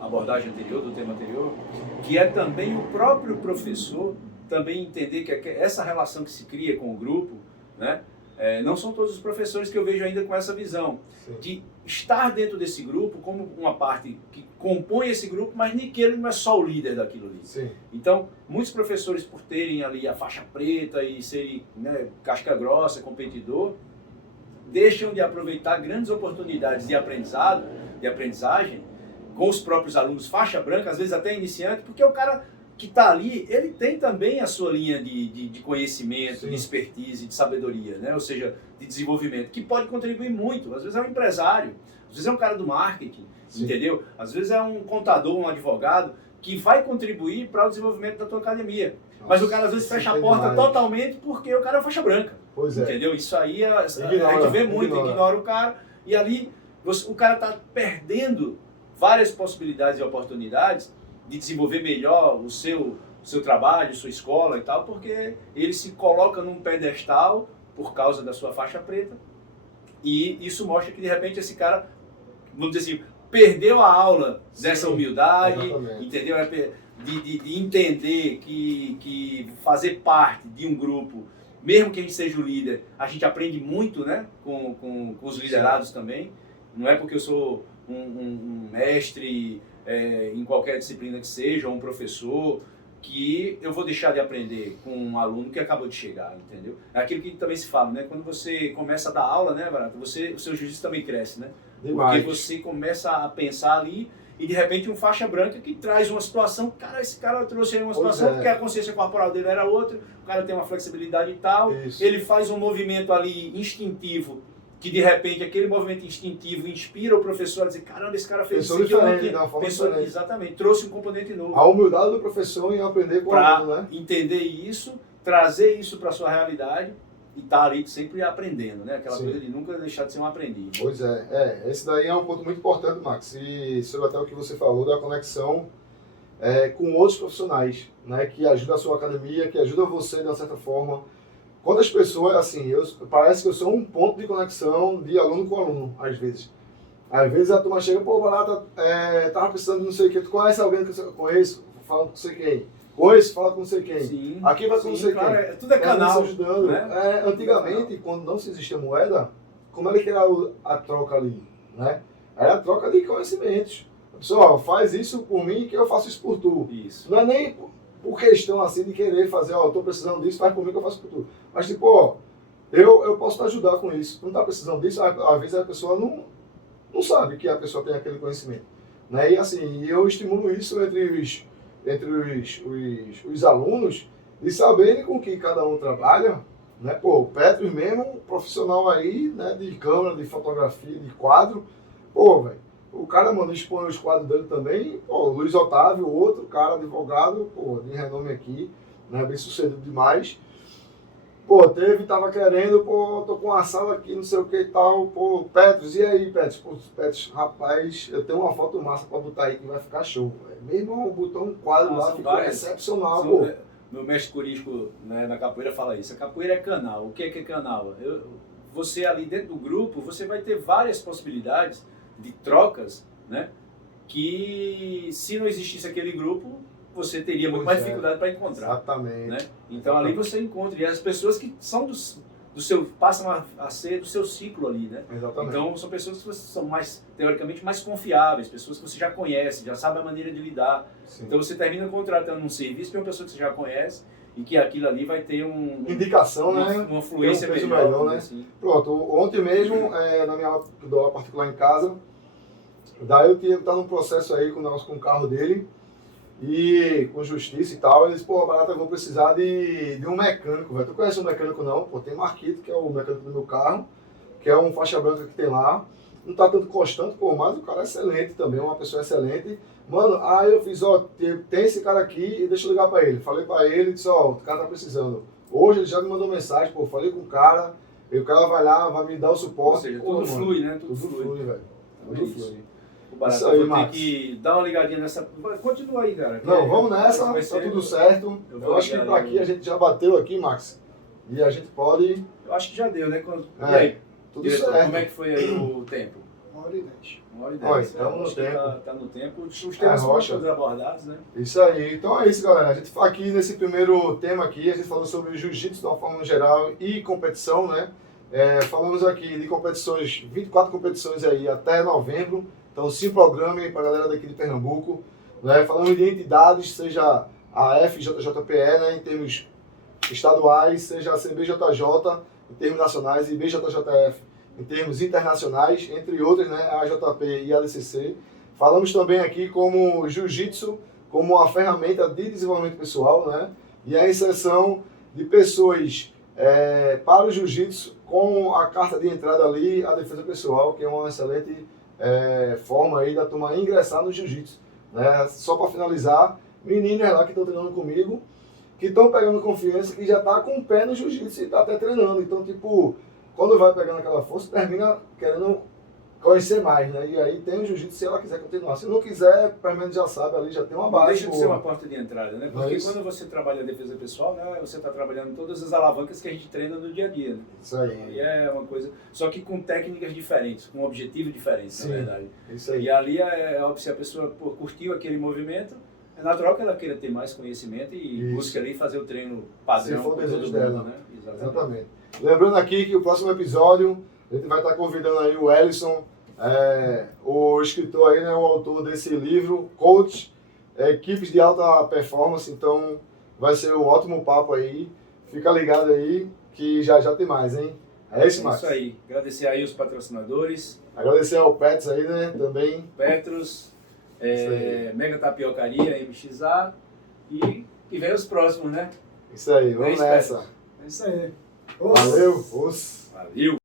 abordagem anterior, do tema anterior, que é também o próprio professor também entender que essa relação que se cria com o grupo, né, não são todos os professores que eu vejo ainda com essa visão. Sim. De estar dentro desse grupo como uma parte que compõe esse grupo, mas nem que ele não é só o líder daquilo ali. Sim. Então, muitos professores, por terem ali a faixa preta e serem, né, casca grossa, competidor, deixam de aproveitar grandes oportunidades de aprendizado, de aprendizagem, com os próprios alunos faixa branca, às vezes até iniciante, porque o cara que está ali, ele tem também a sua linha de conhecimento, sim, de expertise, de sabedoria, né? Ou seja, de desenvolvimento, que pode contribuir muito. Às vezes é um empresário, às vezes é um cara do marketing, sim, entendeu? Às vezes é um contador, um advogado, que vai contribuir para o desenvolvimento da tua academia. Nossa, mas o cara às vezes fecha a porta totalmente porque o cara é faixa branca. Pois é. Entendeu? Isso aí a gente vê muito, ignora o cara, e ali o cara está perdendo várias possibilidades e oportunidades de desenvolver melhor o seu trabalho, sua escola e tal, porque ele se coloca num pedestal por causa da sua faixa preta, e isso mostra que de repente esse cara, vamos dizer assim, perdeu a aula dessa, sim, humildade, exatamente, entendeu? De entender que fazer parte de um grupo, mesmo que a gente seja o líder, a gente aprende muito, né, com os liderados, sim, também. Não é porque eu sou um mestre em qualquer disciplina que seja, ou um professor, que eu vou deixar de aprender com um aluno que acabou de chegar, entendeu? É aquilo que também se fala, né? Quando você começa a dar aula, né, Barato, o seu jiu-jitsu também cresce, né? Demais. Porque você começa a pensar ali e de repente um faixa branca que traz uma situação, cara, esse cara trouxe aí uma situação porque a consciência corporal dele era outra, o cara tem uma flexibilidade e tal, isso, ele faz um movimento ali instintivo, que de repente aquele movimento instintivo inspira o professor a dizer, caramba, esse cara fez isso aqui, pensou, exatamente, trouxe um componente novo. A humildade do professor em aprender com o aluno, né? Entender isso, trazer isso para a sua realidade e estar ali sempre aprendendo, né? Aquela, sim, coisa de nunca deixar de ser um aprendiz. Pois esse daí é um ponto muito importante, Max, e sobre até o que você falou da conexão com outros profissionais, né? Que ajuda a sua academia, que ajuda você de uma certa forma. Quando as pessoas, assim, parece que eu sou um ponto de conexão de aluno com aluno, às vezes. Às vezes a turma chega, pô, Barata, tava precisando de não sei o que, tu conhece alguém que eu conheço? Falando com não sei quem. Conheço, fala com não sei quem. Sim, aqui vai com não sei claro, quem. Tudo é canal. Ajudando. Né? Antigamente, quando não se existia moeda, como é que era a troca ali? Né? Era a troca de conhecimentos. A pessoa, faz isso por mim que eu faço isso por tu. Isso. Não é nem por questão assim de querer fazer, eu tô precisando disso, faz por mim que eu faço por tu. Mas tipo, eu posso te ajudar com isso. Não tá precisando disso, às vezes a pessoa não sabe que a pessoa tem aquele conhecimento. Né? E assim, eu estimulo isso entre os alunos, de saberem com que cada um trabalha. Né? Pô, o Petros mesmo, profissional aí, né, de câmera, de fotografia, de quadro. Pô, velho, O cara, mano, expõe os quadros dele também. Pô, o Luiz Otávio, outro cara, advogado, pô, de renome aqui, né? Bem sucedido demais. Pô, tava querendo, pô, tô com uma sala aqui, não sei o que e tal. Pô, Petros, e aí, Petros? Pô, Petros, rapaz, eu tenho uma foto massa pra botar aí que vai ficar show. Meu irmão, botou um quadro lá, ficou excepcional, pô. Meu mestre corístico, né, na capoeira fala isso. A capoeira é canal. O que é canal? Você ali dentro do grupo, você vai ter várias possibilidades de trocas, né? Que se não existisse aquele grupo, você teria muito mais dificuldade para encontrar. Exatamente. Né? Então ali você encontra, e as pessoas que são do seu, passam a ser do seu ciclo ali, né? Exatamente. Então são pessoas que são mais, teoricamente, mais confiáveis, pessoas que você já conhece, já sabe a maneira de lidar. Sim. Então você termina contratando um serviço de uma pessoa que você já conhece e que aquilo ali vai ter indicação, né? Uma fluência melhor, né? Assim. Pronto, ontem mesmo, na minha aula particular em casa, daí eu tinha que estar num processo aí com o carro dele, e com justiça e tal, eles, pô, Barata, eu vou precisar de um mecânico, velho. Tu conhece um mecânico não? Pô, tem Marquito, que é o mecânico do meu carro, que é um faixa branca que tem lá. Não tá tanto constante, pô, mas o cara é excelente também, uma pessoa excelente. Mano, aí eu fiz, ó, tem esse cara aqui e deixa eu ligar pra ele. Falei pra ele, disse, ó, o cara tá precisando. Hoje ele já me mandou mensagem, pô, falei com o cara, e o cara vai lá, vai me dar o suporte. Ou seja, pô, tudo flui, né? Tudo flui, velho. Tudo flui. Barata, aí, vou ter que dar uma ligadinha nessa... Continua aí, cara. Não, vamos nessa, tá tudo certo. Eu acho que pra aqui a gente já bateu aqui, Max. E a gente pode... Eu acho que já deu, né? E aí, tudo diretor, certo. Como é que foi aí o tempo? 1h10. 1h10. Olha, estamos no tempo. Tá no tempo. Os temas foram todos abordados, né? Isso aí. Então é isso, galera. A gente aqui nesse primeiro tema aqui, a gente falou sobre jiu-jitsu de uma forma geral e competição, né? Falamos aqui de competições, 24 competições aí até novembro. Então se programem para a galera daqui de Pernambuco. Né? Falamos de entidades, seja a FJJPE, né, em termos estaduais, seja a CBJJ em termos nacionais e BJJF em termos internacionais, entre outras, né, a AJP e a ADCC. Falamos também aqui como jiu-jitsu como uma ferramenta de desenvolvimento pessoal, né, e a inserção de pessoas para o jiu-jitsu com a carta de entrada ali, a defesa pessoal, que é uma excelente forma aí da turma ingressar no jiu-jitsu. Né? Só para finalizar, meninas lá que estão treinando comigo, que estão pegando confiança, que já está com o pé no jiu-jitsu e está até treinando. Então, tipo, quando vai pegando aquela força, termina querendo conhecer mais, né? E aí tem o jiu-jitsu se ela quiser continuar. Se não quiser, pelo menos já sabe, ali já tem uma base. Deixa de ser uma porta de entrada, né? Porque quando você trabalha a defesa pessoal, né, você está trabalhando todas as alavancas que a gente treina no dia a dia. Né? Isso aí. E é uma coisa... Só que com técnicas diferentes, com objetivos diferentes, sim, na verdade. Isso aí. E ali, se a pessoa curtiu aquele movimento, é natural que ela queira ter mais conhecimento e busque ali fazer o treino padrão. Se for com desejo todo dela. mundo, né? Exatamente. Lembrando aqui que o próximo episódio, a gente vai estar convidando aí o Ellison, o escritor aí, né, o autor desse livro, Coach, Equipes de Alta Performance, então vai ser um ótimo papo aí. Fica ligado aí que já tem mais, hein? É isso, Max? Isso aí. Agradecer aí os patrocinadores. Agradecer ao Petros aí, né, também. Petros, Mega Tapiocaria, MXA e vem os próximos, né? Isso aí, vamos nessa. É isso aí. Valeu. Valeu.